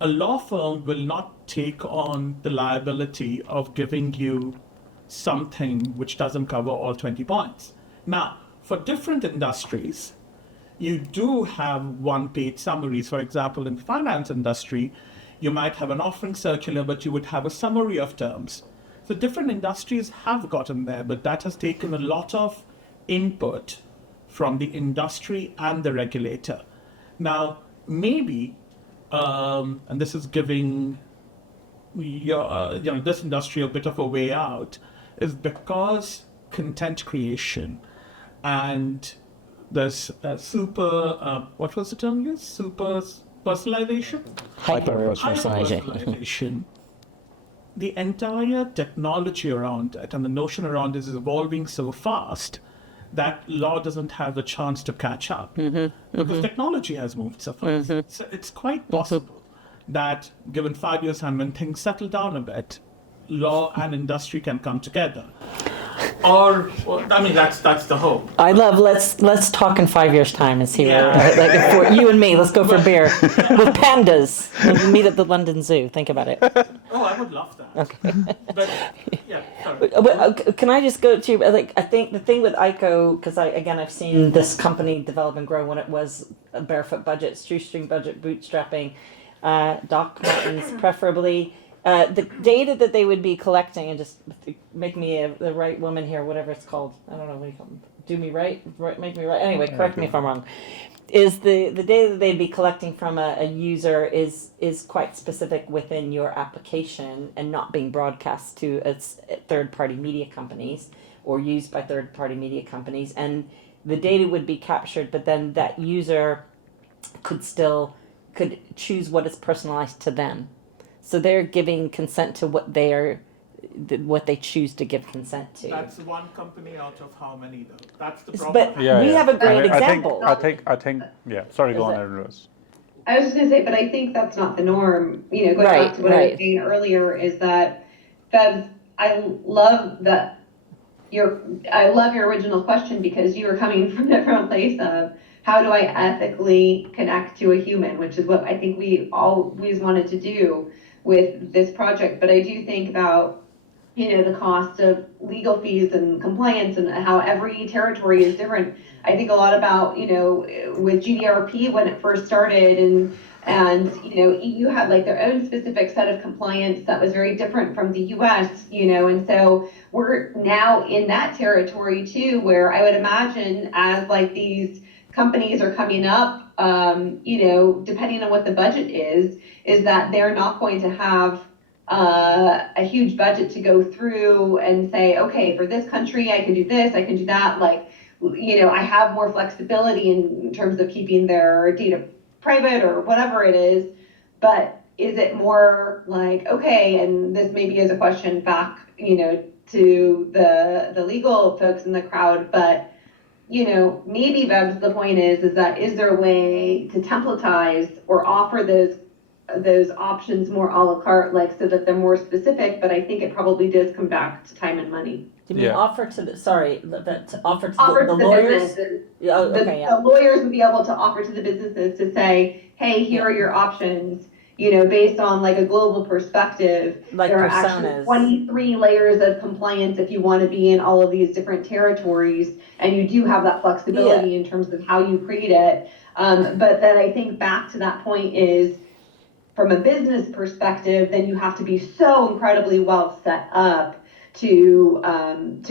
a law firm will not take on the liability of giving you something which doesn't cover all 20 points. Now, for different industries, you do have one-page summaries. For example, in the finance industry, you might have an offering circular, but you would have a summary of terms. So different industries have gotten there, but that has taken a lot of input from the industry and the regulator. Now, maybe, and this is giving this industry a bit of a way out, is because content creation and this what was the term used? Super personalization? Hyperpersonalization. The entire technology around it and the notion around it is evolving so fast that law doesn't have the chance to catch up because technology has moved so fast. So it's quite possible that given 5 years time when things settle down a bit, law and industry can come together. That's the hope. I love let's talk in 5 years' time and see where for you and me. Let's go for beer with pandas. We'll meet at the London Zoo. Think about it. Oh, I would love that. Okay. But yeah, sorry. Can I just go to I think the thing with ICO, because I've seen this company develop and grow when it was a barefoot budget, shoestring budget, bootstrapping, Doc Martens preferably. The data that they would be collecting, and just make me the right woman here, whatever it's called. I don't know what you call them. Do me right, make me right. Anyway, correct me if I'm wrong. Is the data that they'd be collecting from a user is quite specific within your application and not being broadcast to third-party media companies or used by third-party media companies. And the data would be captured, but then that user could choose what is personalized to them. So they're giving consent to what they choose to give consent to. That's one company out of how many though? That's the problem. But we have a great example. I think. Sorry, go on, Erin Rose. I was just going to say, but I think that's not the norm. Going back to what I was saying earlier, is that I love your original question, because you were coming from a place of how do I ethically connect to a human, which is what I think we always wanted to do with this project. But I do think about, the cost of legal fees and compliance and how every territory is different. I think a lot about, with GDRP when it first started and EU had like their own specific set of compliance that was very different from the US, and so we're now in that territory too, where I would imagine as like these companies are coming up, depending on what the budget is that they're not going to have a huge budget to go through and say, okay, for this country, I can do this, I can do that. Like I have more flexibility in terms of keeping their data private or whatever it is, but is it more like, okay, and this maybe is a question back, to the legal folks in the crowd, but maybe Vebs, the point is that is there a way to templatize or offer those options more a la carte, like so that they're more specific? But I think it probably does come back to time and money. Do you mean offer to the offer to Offer the to the lawyers? businesses. Yeah, oh, okay, yeah. The lawyers would be able to offer to the businesses to say, hey, here are your options, based on like a global perspective. Like there are personas. actually 23 layers of compliance if you want to be in all of these different territories, and you do have that flexibility in terms of how you create it. But then I think back to that point is, from a business perspective, then you have to be so incredibly well set up to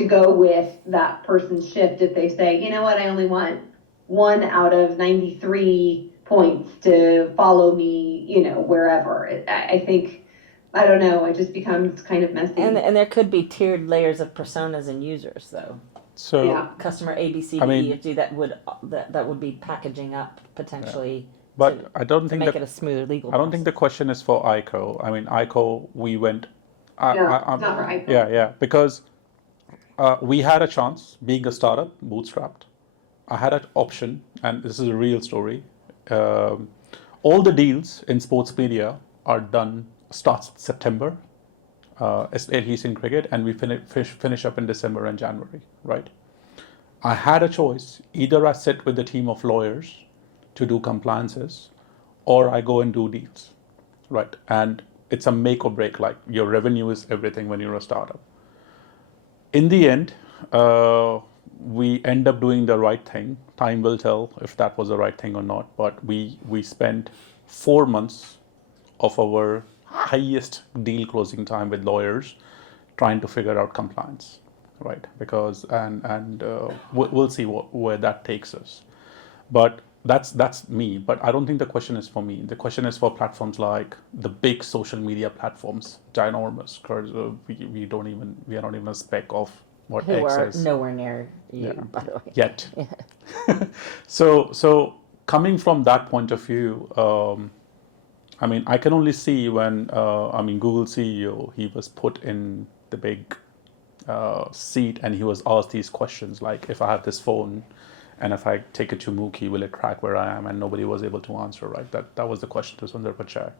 go with that person's shift if they say, you know what, I only want 1 out of 93 points to follow me, wherever. I think, I don't know, it just becomes kind of messy. And there could be tiered layers of personas and users, though. So Yeah. Customer A, B, C, D, E, F, G, that would be packaging up potentially. But I don't think make it a smoother legal. I don't think the question is for ICO. I mean, ICO, we went. No, it's not for ICO. Yeah, because we had a chance, being a startup, bootstrapped. I had an option, and this is a real story. All the deals in sports media are done, starts September, at least in cricket, and we finish up in December and January, right? I had a choice. Either I sit with the team of lawyers to do compliances, or I go and do deals, right? And it's a make or break, like your revenue is everything when you're a startup. In the end, we end up doing the right thing. Time will tell if that was the right thing or not, but we spent 4 months of our highest deal closing time with lawyers trying to figure out compliance, right? Because, we'll see where that takes us. But that's me, but I don't think the question is for me. The question is for platforms like the big social media platforms, ginormous, because we are not even a speck of what Who X are is. nowhere near you, by the way. Yet. So coming from that point of view, I mean, I can only see when, Google CEO, he was put in the big seat and he was asked these questions, like, if I have this phone, and if I take it to Muki, will it track where I am? And nobody was able to answer, right? That was the question to Sundar Pichai.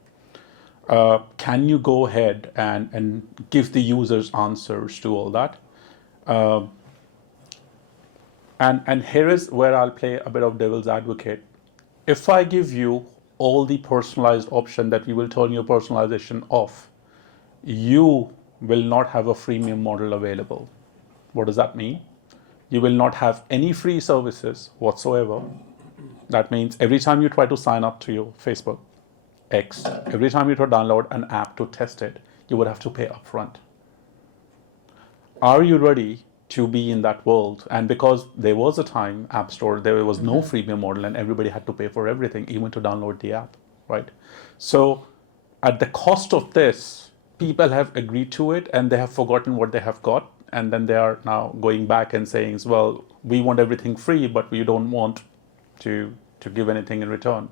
Can you go ahead and give the users answers to all that? And here is where I'll play a bit of devil's advocate. If I give you all the personalized option that we will turn your personalization off, you will not have a freemium model available. What does that mean? You will not have any free services whatsoever. That means every time you try to sign up to your Facebook, X, every time you try to download an app to test it, you would have to pay upfront. Are you ready to be in that world? And because there was a time, App Store, there was no freemium model and everybody had to pay for everything, even to download the app, right? So at the cost of this, people have agreed to it and they have forgotten what they have got. And then they are now going back and saying, well, we want everything free, but we don't want to give anything in return.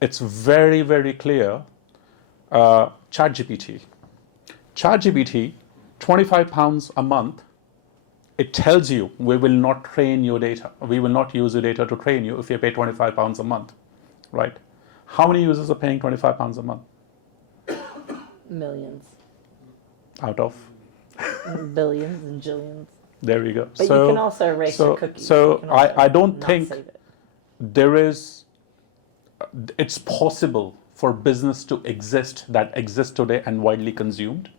It's very, very clear. ChatGPT, £25 a month, it tells you we will not train your data. We will not use your data to train you if you pay £25 a month, right? How many users are paying £25 a month? Millions. out of? Billions and jillions. There we go. But you can also erase your cookies. So You can also I don't not think save it. there is, it's possible for business to exist that exists today and widely consumed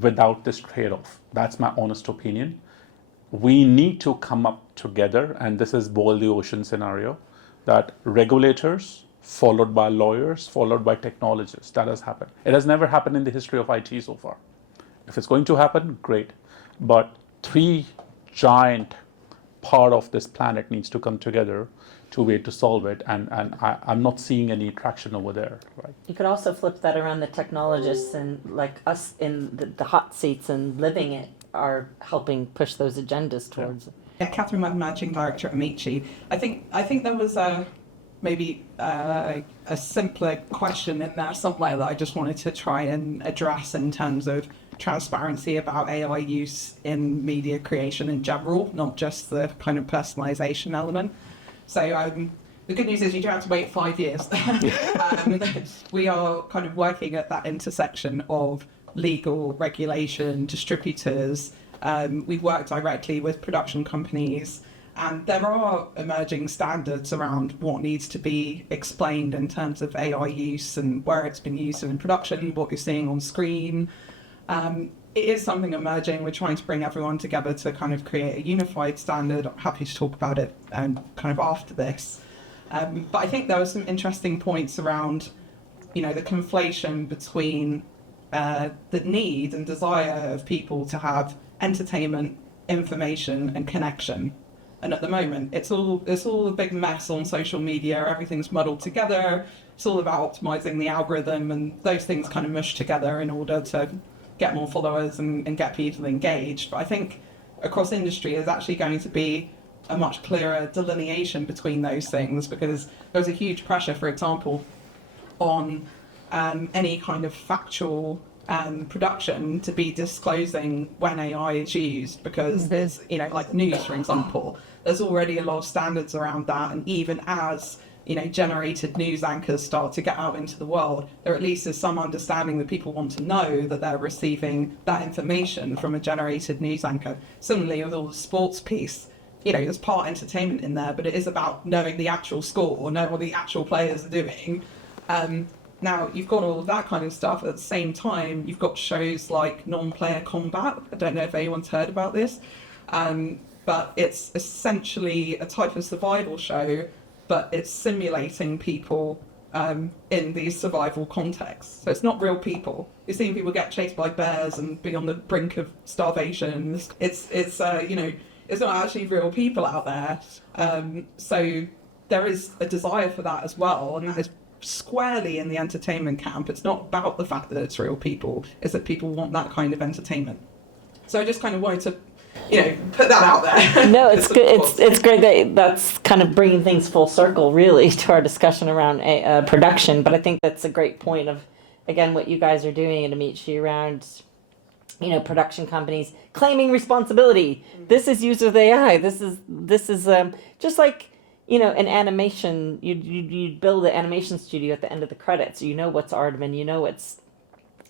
without this trade-off. That's my honest opinion. We need to come up together, and this is boil the ocean scenario, that regulators followed by lawyers, followed by technologists. That has happened. It has never happened in the history of IT so far. If it's going to happen, great. But three giant part of this planet needs to come together to be able to solve it, and I'm not seeing any traction over there. Right? You could also flip that around. The technologists and like us in the hot seats and living it are helping push those agendas towards. Catherine, I'm managing director at Amici. I think there was maybe a simpler question in there somewhere that I just wanted to try and address in terms of transparency about AI use in media creation in general, not just the kind of personalization element. So the good news is you don't have to wait 5 years. We are kind of working at that intersection of legal, regulation, distributors. We work directly with production companies, and there are emerging standards around what needs to be explained in terms of AI use and where it's been used in production, what you're seeing on screen. It is something emerging. We're trying to bring everyone together to kind of create a unified standard. I'm happy to talk about it kind of after this. But I think there were some interesting points around, the conflation between the need and desire of people to have entertainment, information, and connection. And at the moment, it's all a big mess on social media. Everything's muddled together. It's all about optimizing the algorithm, and those things kind of mush together in order to get more followers and get people engaged. But I think across industry, there's actually going to be a much clearer delineation between those things, because there's a huge pressure, for example, on any kind of factual production to be disclosing when AI is used, because there's, like news, for example, there's already a lot of standards around that. And even as, generated news anchors start to get out into the world, there at least is some understanding that people want to know that they're receiving that information from a generated news anchor. Similarly, with all the sports piece, there's part entertainment in there, but it is about knowing the actual score or knowing what the actual players are doing. Now, you've got all of that kind of stuff. At the same time, you've got shows like Non-Player Combat. I don't know if anyone's heard about this, but it's essentially a type of survival show, but it's simulating people in these survival contexts. So it's not real people. You're seeing people get chased by bears and be on the brink of starvation. It's not actually real people out there. So there is a desire for that as well, and that is squarely in the entertainment camp. It's not about the fact that it's real people, it's that people want that kind of entertainment. So I just kind of wanted to, put that out there. No, it's good. It's great that's kind of bringing things full circle, really, to our discussion around production. But I think that's a great point of, again, what you guys are doing at Amici around, production companies claiming responsibility. This is use of AI. This is just like, an animation. You'd build an animation studio at the end of the credits. What's Aardman. What's,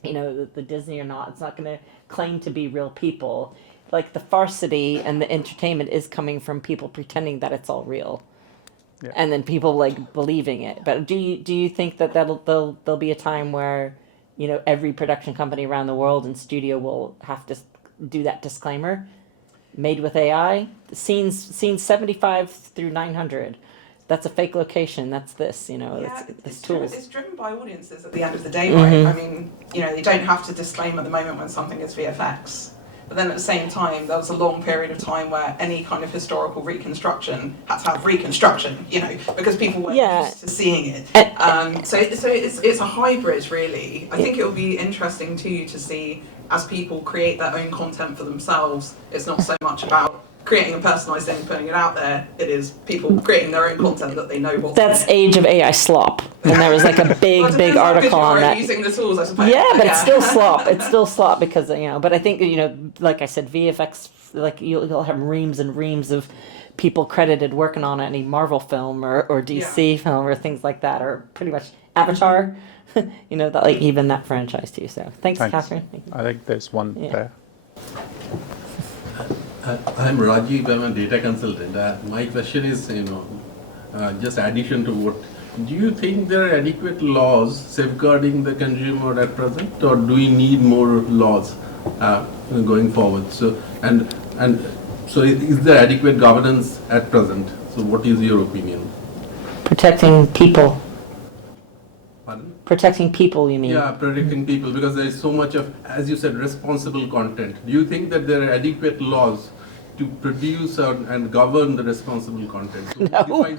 the Disney or not. It's not going to claim to be real people. Like the farcity and the entertainment is coming from people pretending that it's all real, and then people like believing it. But do you think that there'll be a time where, every production company around the world and studio will have to do that disclaimer, made with AI? Scenes 75 through 900. That's a fake location. That's this, it's tools. It's driven by audiences at the end of the day, right? I mean, you don't have to disclaim at the moment when something is VFX. But then at the same time, there was a long period of time where any kind of historical reconstruction had to have reconstruction, because people weren't used to seeing it. So it's a hybrid, really. I think it will be interesting too to see, as people create their own content for themselves, it's not so much about creating a personalized thing and putting it out there. It is people creating their own content that they know what's That's age of AI slop. And there was like a big article on that. Using the tools, I suppose. Yeah, but it's still slop. It's still slop because, but I think, like I said, VFX, like you'll have reams and reams of people credited working on any Marvel film or DC film or things like that, or pretty much Avatar, that like even that franchise too. So thanks. Catherine. Thank you. I think there's one there. I'm Rajiv, I'm a data consultant. My question is, just addition to what, do you think there are adequate laws safeguarding the consumer at present, or do we need more laws going forward? So, so is there adequate governance at present? So what is your opinion? Protecting people. Pardon? Protecting people, you mean? Yeah, protecting people, because there is so much of, as you said, responsible content. Do you think that there are adequate laws to produce and govern the responsible content? No.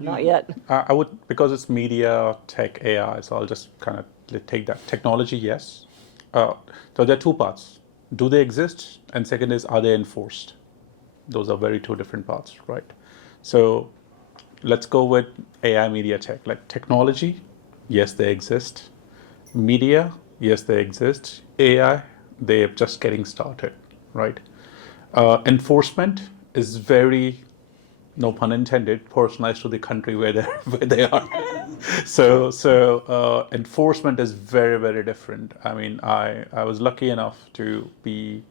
Not yet. I would, because it's media, tech, AI, so I'll just kind of take that. Technology, yes. So there are two parts. Do they exist? And second is, are they enforced? those are very two different paths, right? So let's go with AI media tech. Like technology, yes, they exist. Media, yes, they exist. AI, they're just getting started, right? Enforcement is very, no pun intended, personalized to the country where they are. So enforcement is very, very different. I mean, I was lucky enough to be,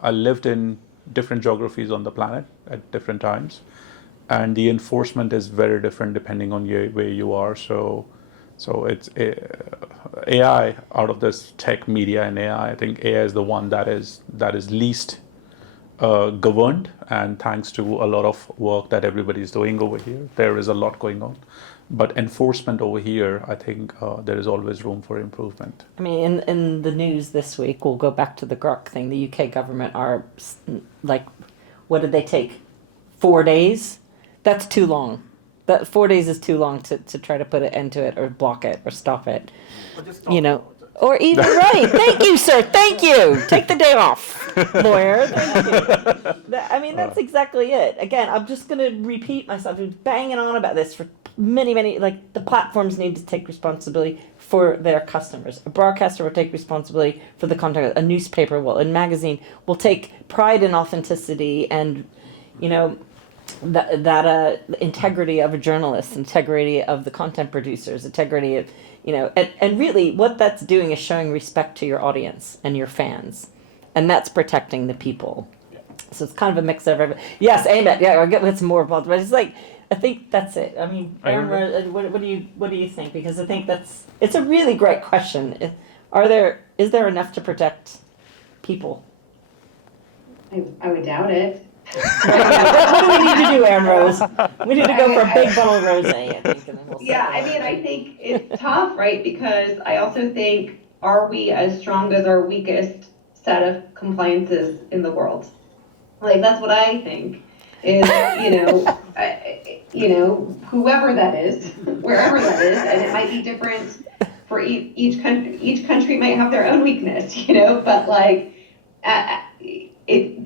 I lived in different geographies on the planet at different times, and the enforcement is very different depending on where you are. So it's AI out of this tech, media, and AI. I think AI is the one that is least governed, and thanks to a lot of work that everybody is doing over here, there is a lot going on. But enforcement over here, I think there is always room for improvement. I mean, in the news this week, we'll go back to the Grok thing. The UK government are like, what did they take? 4 days? That's too long. That 4 days is too long to try to put an end to it or block it or stop it. You know, or even right. Thank you, sir. Thank you. Take the day off, lawyer. Thank you. I mean, that's exactly it. Again, I'm just going to repeat myself. I've been banging on about this for many, like the platforms need to take responsibility for their customers. A broadcaster will take responsibility for the content. A newspaper will, a magazine will take pride in authenticity and, you know, that integrity of a journalist, integrity of the content producers, integrity of, you know, and really what that's doing is showing respect to your audience and your fans, and that's protecting the people. So it's kind of a mix of everything. Yes, amen. Yeah, I'll get with some more about, but it's like, I think that's it. I mean, Erin, what do you think? Because I think it's a really great question. Is there enough to protect people? I would doubt it. What do we need to do, Erin Rose? We need to go for a big bottle of rosé, I think. And then we'll Yeah, I mean, I think it's tough, right? Because I also think, are we as strong as our weakest set of compliances in the world? Like, that's what I think is, whoever that is, wherever that is, and it might be different for each country. Each country might have their own weakness, but like,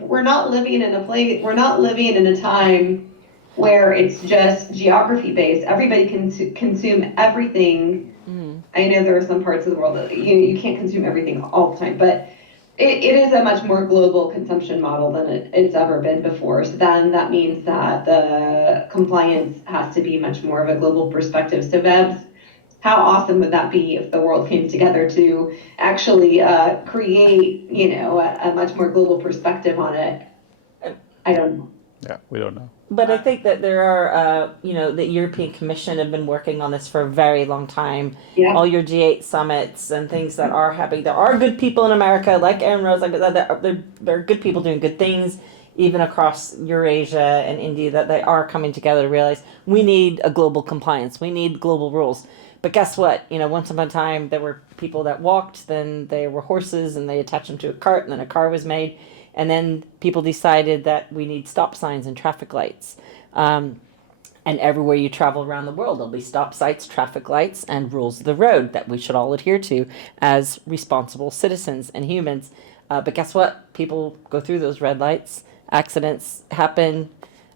we're not living in a time where it's just geography based. Everybody can consume everything. I know there are some parts of the world that you can't consume everything all the time, but it is a much more global consumption model than it's ever been before. So then that means that the compliance has to be much more of a global perspective. So Vebs, how awesome would that be if the world came together to actually create, a much more global perspective on it? I don't know. Yeah, we don't know. But I think that there are, the European Commission have been working on this for a very long time. Yeah. All your G8 summits and things that are happening. There are good people in America, like Erin Rose, like there are good people doing good things, even across Eurasia and India, that they are coming together to realize we need a global compliance. We need global rules. But guess what? Once upon a time, there were people that walked, then there were horses, and they attached them to a cart, and then a car was made. And then people decided that we need stop signs and traffic lights. And everywhere you travel around the world, there'll be stop signs, traffic lights, and rules of the road that we should all adhere to as responsible citizens and humans. But guess what? People go through those red lights. Accidents happen.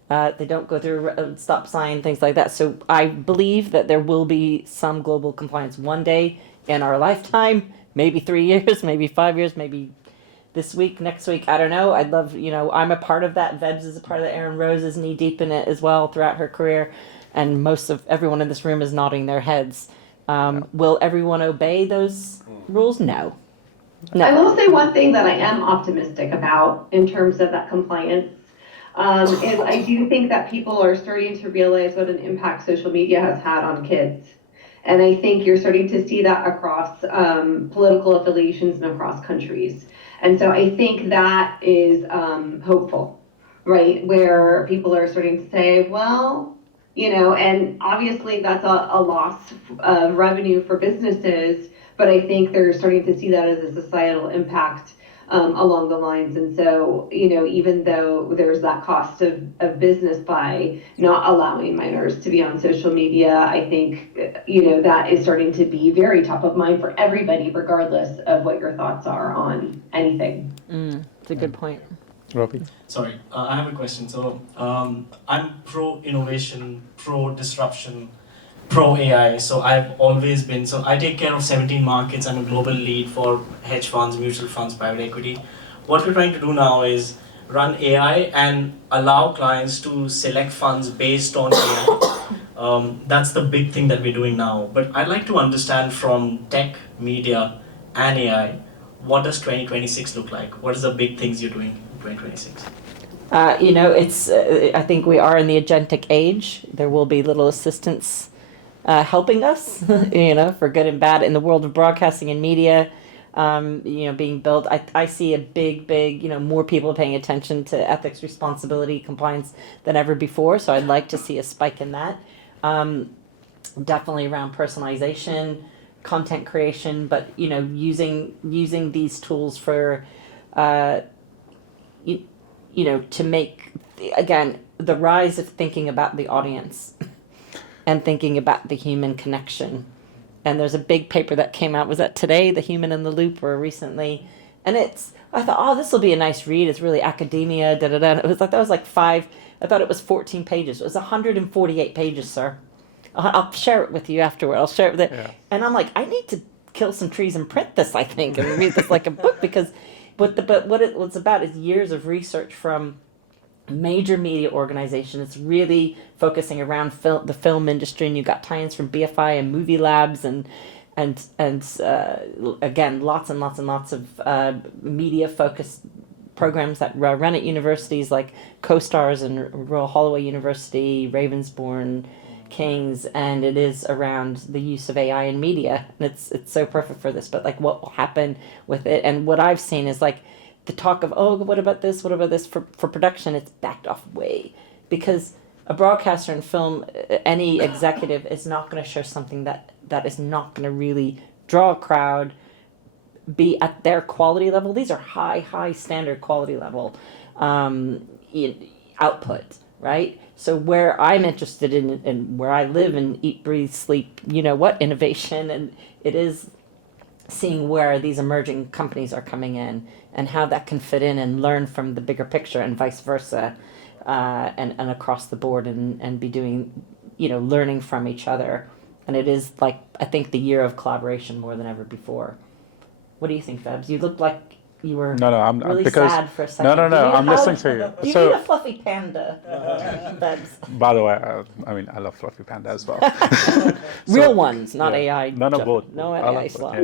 They don't go through a stop sign, things like that. So I believe that there will be some global compliance one day in our lifetime, maybe 3 years, maybe 5 years, maybe this week, next week, I don't know. I'd love, I'm a part of that. Vebs is a part of that. Erin Rose is knee deep in it as well throughout her career. And most of everyone in this room is nodding their heads. Will everyone obey those rules? No. I will say one thing that I am optimistic about in terms of that compliance is I do think that people are starting to realize what an impact social media has had on kids. And I think you're starting to see that across political affiliations and across countries. And so I think that is hopeful, right? Where people are starting to say, well, and obviously that's a loss of revenue for businesses, but I think they're starting to see that as a societal impact along the lines. And so, even though there's that cost of business by not allowing minors to be on social media, I think, that is starting to be very top of mind for everybody, regardless of what your thoughts are on anything. It's a good point. Robbie? Sorry, I have a question. So I'm pro innovation, pro disruption, pro AI. So I've always been, so I take care of 17 markets. I'm a global lead for hedge funds, mutual funds, private equity. What we're trying to do now is run AI and allow clients to select funds based on AI. That's the big thing that we're doing now. But I'd like to understand from tech, media, and AI, what does 2026 look like? What is the big things you're doing in 2026? It's. I think we are in the agentic age. There will be little assistants helping us, for good and bad in the world of broadcasting and media. Being built. I see a big, more people paying attention to ethics, responsibility, compliance than ever before. So I'd like to see a spike in that. Definitely around personalization, content creation, but using these tools for, to make, again, the rise of thinking about the audience and thinking about the human connection. And there's a big paper that came out, was that today, The Human in the Loop, or recently? And I thought, this will be a nice read. It's really academia, da-da-da. It was like, that was like I thought it was 14 pages. It was 148 pages, sir. I'll share it with you afterward. I'll share it with it. Yeah. And I'm like, I need to kill some trees and print this, I think, and read this like a book, because what it's about is years of research from major media organization. It's really focusing around the film industry, and you got tie-ins from BFI and movie labs and again, lots and lots and lots of media focused programs that run at universities like Co-Stars and Royal Holloway University, Ravensbourne, King's, and it is around the use of AI in media. And it's so perfect for this, but like what will happen with it? And what I've seen is like the talk of, what about this for production, it's backed off way, because a broadcaster in film, any executive is not going to share something that is not going to really draw a crowd, be at their quality level. These are high standard quality level output, right? So where I'm interested in and where I live and eat, breathe, sleep, innovation, and it is seeing where these emerging companies are coming in and how that can fit in and learn from the bigger picture and vice versa, and across the board, and be doing, learning from each other. And it is like, I think, the year of collaboration more than ever before. What do you think, Febs? You looked like you were I'm really because, sad for a second. No, I'm listening to you. Do you need a fluffy panda, Febs? By the way, I love fluffy panda as well. Real ones, not AI. No, both. No AI slot.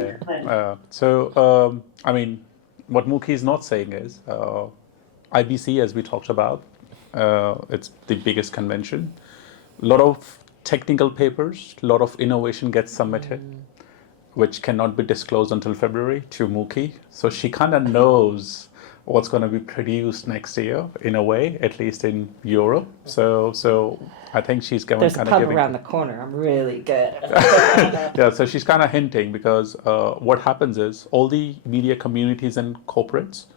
What Muki is not saying is, IBC, as we talked about, it's the biggest convention. A lot of technical papers, a lot of innovation gets submitted, which cannot be disclosed until February to Muki. So she kind of knows what's going to be produced next year, in a way, at least in Europe. So I think she's going There's kind a of pub giving. around the corner. I'm really good. Yeah, so she's kind of hinting, because what happens is all the media communities and corporates,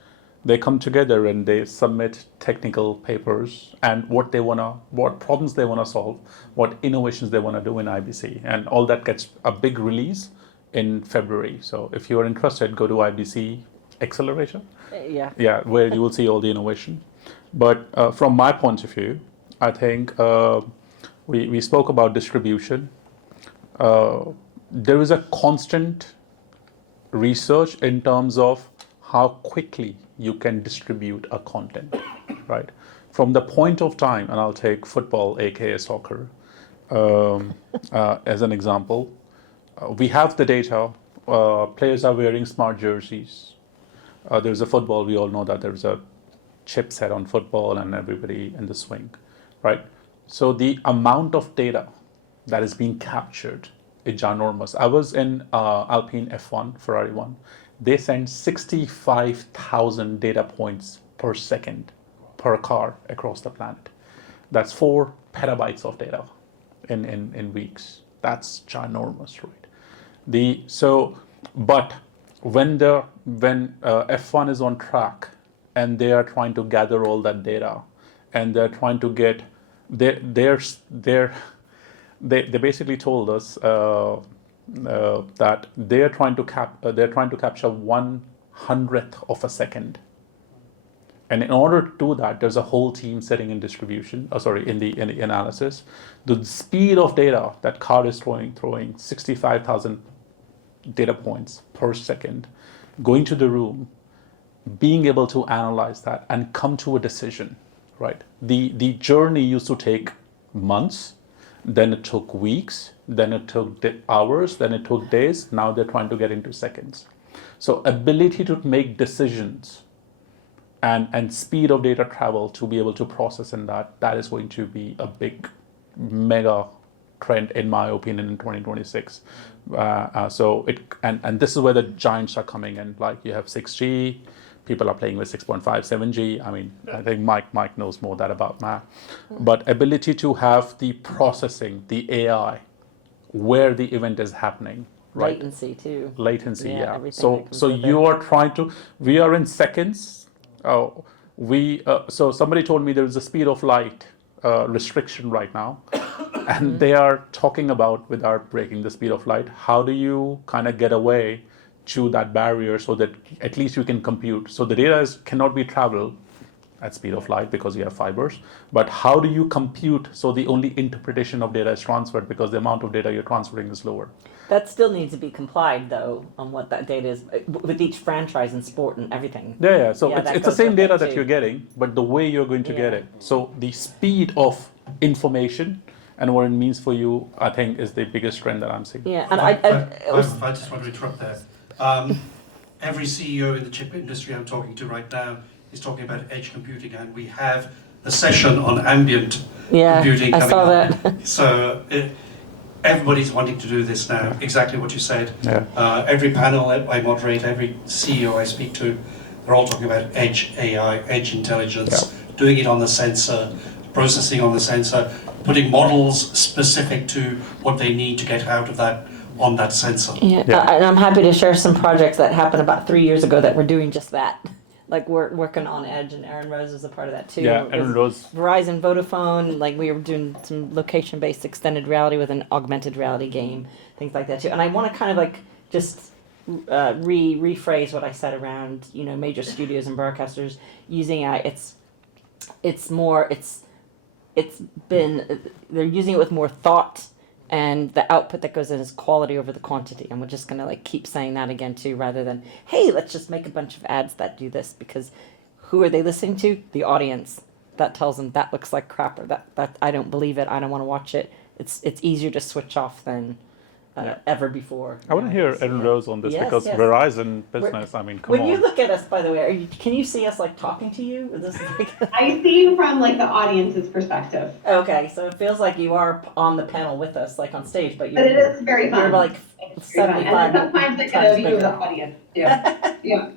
they come together and they submit technical papers and what problems they want to solve, what innovations they want to do in IBC, and all that gets a big release in February. So if you are interested, go to IBC Accelerator. Yeah, where you will see all the innovation. But from my point of view, I think we spoke about distribution. There is a constant research in terms of how quickly you can distribute a content, right? From the point of time, and I'll take football, aka soccer, as an example. We have the data. Players are wearing smart jerseys. There's a football. We all know that there's a chipset on football and everybody in the swing, right? So the amount of data that is being captured is ginormous. I was in Alpine F1, Ferrari 1. They send 65,000 data points per second per car across the planet. That's 4 petabytes of data in weeks. That's ginormous, right? But when F1 is on track and they are trying to gather all that data, and they're trying to get, they basically told us that they're trying to capture 1/100th of a second And in order to do that, there's a whole team sitting in distribution, in the analysis. The speed of data that card is throwing 65,000 data points per second, going to the room, being able to analyze that and come to a decision, right? The journey used to take months, then it took weeks, then it took hours, then it took days. Now they're trying to get into seconds. So ability to make decisions and speed of data travel to be able to process in that is going to be a big mega trend in my opinion in 2026. And this is where the giants are coming in. Like you have 6G, people are playing with 6.5, 7G. I mean, I think Mike knows more that about that. But ability to have the processing, the AI, where the event is happening. Right? Latency too. Latency, yeah. Everything So you are trying to. We are in seconds. So somebody told me there is a speed of light restriction right now, and they are talking about, without breaking the speed of light, how do you kind of get away to that barrier so that at least you can compute. So the data cannot be traveled at speed of light because you have fibers, but how do you compute so the only interpretation of data is transferred because the amount of data you're transferring is lower? That still needs to be complied, though, on what that data is with each franchise and sport and everything. Yeah. So it's the same data that too. you're getting, but the way you're going to get it. So the speed of information and what it means for you, I think, is the biggest trend that I'm seeing. Yeah, and I just want to interrupt there. Every CEO in the chip industry I'm talking to right now is talking about edge computing, and we have a session on ambient computing coming I saw up. that. So everybody's wanting to do this now, exactly what you said. Yeah. Every panel I moderate, every CEO I speak to, they're all talking about edge AI, edge intelligence, doing it on the sensor, processing on the sensor, putting models specific to what they need to get out of that on that sensor. And I'm happy to share some projects that happened about 3 years ago that were doing just that. Like we're working on Edge, and Erin Rose is a part of that too. Yeah, Erin Rose. Verizon, Vodafone, like we were doing some location-based extended reality with an augmented reality game, things like that too. And I want to kind of like just rephrase what I said around major studios and broadcasters using AI. They're using it with more thought, and the output that goes in is quality over the quantity. And we're just going to like keep saying that again too, rather than, hey, let's just make a bunch of ads that do this, because who are they listening to? The audience. That tells them that looks like crap, or that I don't believe it, I don't want to watch it. It's easier to switch off than ever before. I want to hear Erin Rose on this because Verizon business, I mean, come on. When you look at us, by the way, can you see us like talking to you? Is this like I see you from like the audience's perspective. Okay, so it feels like you are on the panel with us, like on stage, but it is very fun. You're like 75. And then sometimes I get a view of the audience. Yeah.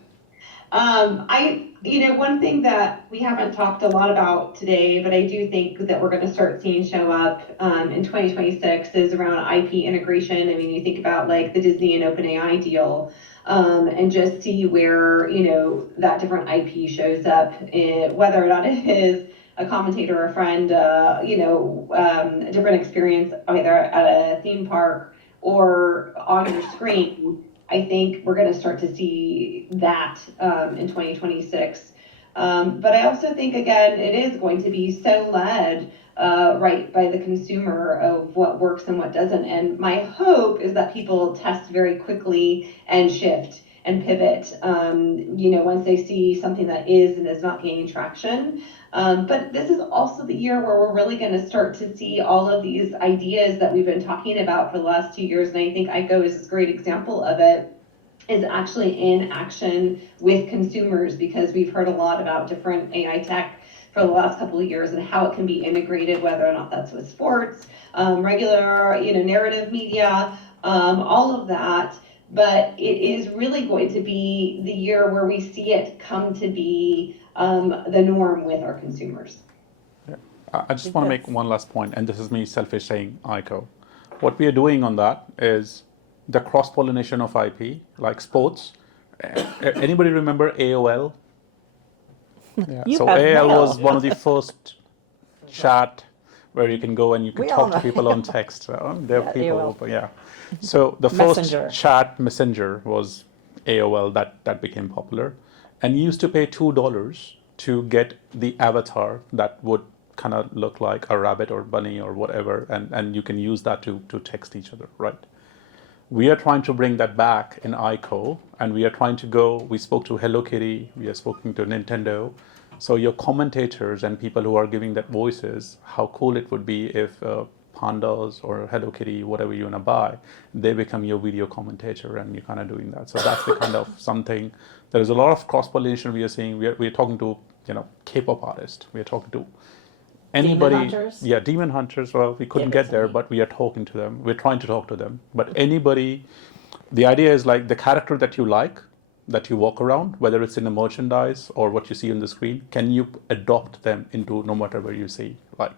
One thing that we haven't talked a lot about today, but I do think that we're going to start seeing show up in 2026 is around IP integration. I mean, you think about like the Disney and OpenAI deal, and just see where, that different IP shows up, whether or not it is a commentator or a friend, a different experience either at a theme park or on your screen. I think we're going to start to see that in 2026. But I also think, again, it is going to be so led right by the consumer of what works and what doesn't. And my hope is that people test very quickly and shift and pivot, once they see something that is and is not gaining traction. But this is also the year where we're really going to start to see all of these ideas that we've been talking about for the last 2 years. And I think ICO is a great example of it, is actually in action with consumers, because we've heard a lot about different AI tech for the last couple of years and how it can be integrated, whether or not that's with sports, regular, narrative media, all of that. But it is really going to be the year where we see it come to be the norm with our consumers. Yeah. I just want to make one last point, and this is me selfish saying ICO. What we are doing on that is the cross-pollination of IP, like sports. Anybody remember AOL? Yeah. So AOL was one of the first chat where you can go and you can talk to people on text. There are people, but yeah. So the first chat messenger was AOL that became popular, and you used to pay $2 to get the avatar that would kind of look like a rabbit or bunny or whatever, and you can use that to text each other, right? We are trying to bring that back in ICO, and we are trying to we spoke to Hello Kitty, we are speaking to Nintendo. So your commentators and people who are giving that voices, how cool it would be if Pandas or Hello Kitty, whatever you want to buy, they become your video commentator, and you're kind of doing that. So that's the kind of something. There's a lot of cross-pollination we are seeing. We're talking to, K-pop artists. We are talking to anybody. Demon hunters? Yeah, demon hunters. Well, we couldn't get there, but we are talking to them. We're trying to talk to them. But anybody, the idea is like the character that you like, that you walk around, whether it's in a merchandise or what you see on the screen, can you adopt them into no matter where you see, like,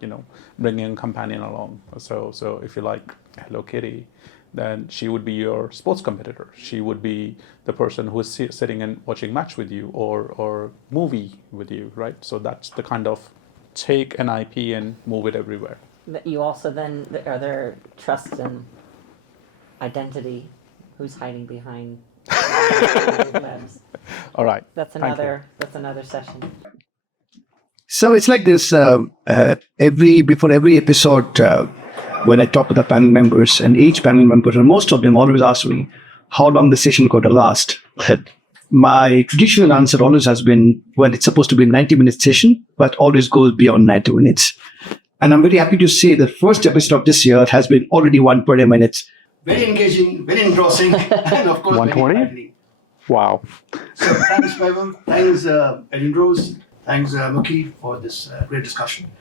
bringing a companion along. So if you like Hello Kitty, then she would be your sports competitor. She would be the person who is sitting and watching match with you or movie with you, right? So that's the kind of take an IP and move it everywhere. That you also then, are there trust and identity? Who's hiding behind webs? All right. That's another session. So it's like this, before every episode, when I talk to the panel members, and each panel member, and most of them always ask me how long the session going to last. My traditional answer always has been, well, it's supposed to be a 90-minute session, but always goes beyond 90 minutes. And I'm very happy to say the first episode of this year has been already 120 minutes. Very engaging, very engrossing, and of course, 120? very enlightening. Wow. So thanks, Vaibhav. Thanks, Erin Rose. Thanks, Muki, for this great discussion.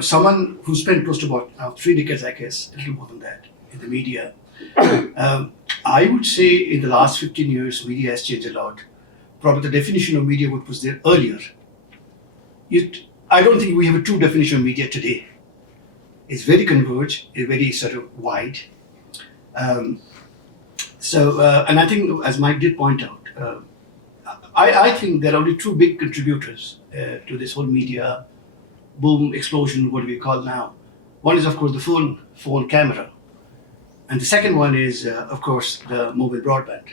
Someone who spent close to about 3 decades, I guess, a little more than that, in the media. I would say in the last 15 years, media has changed a lot. Probably the definition of media was there earlier. I don't think we have a true definition of media today. It's very converged, it's very sort of wide. And I think, as Mike did point out, I think there are only 2 big contributors to this whole media boom, explosion, what do we call now. One is, of course, the phone camera. And the second one is, of course, the mobile broadband.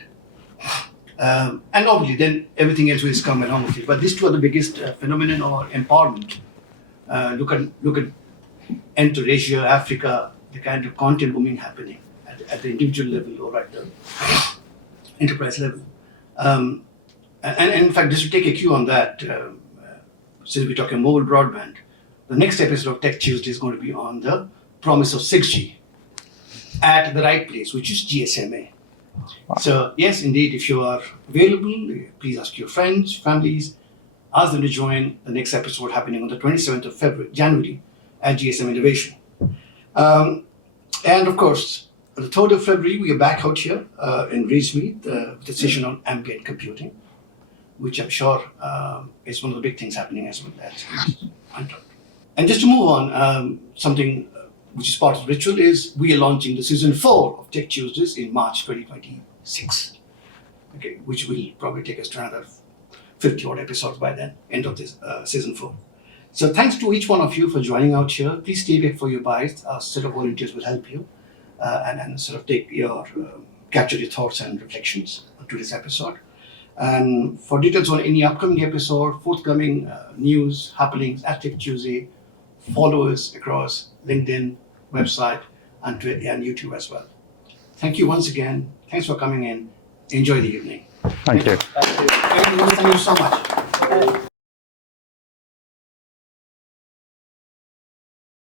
And obviously, then everything else will come along with it. But these 2 are the biggest phenomenon or empowerment. Look at enter Asia, Africa, the kind of content booming happening at the individual level or at the enterprise level. And in fact, just to take a cue on that, since we're talking mobile broadband, the next episode of Tech Tuesday is going to be on the promise of 6G at the right place, which is GSMA. Wow. So yes, indeed, if you are available, please ask your friends, families, ask them to join the next episode happening on the 27th of January at GSM Innovation. And of course, on the 3rd of February, we are back out here in Reed Smith with a session on ambient computing, which I'm sure is one of the big things happening as well. And just to move on, something which is part of the ritual is we are launching the season 4 of Tech Tuesdays in March 2026, which will probably take us to another 50 odd episodes by then, end of this season 4. So thanks to each one of you for joining out here. Please stay back for your bites. Our set of volunteers will help you and sort of capture your thoughts and reflections to this episode. And for details on any upcoming episode, forthcoming news, happenings at Tech Tuesday, follow us across LinkedIn, website, and YouTube as well. Thank you once again. Thanks for coming in. Enjoy the evening. Thank you. Thank you so much.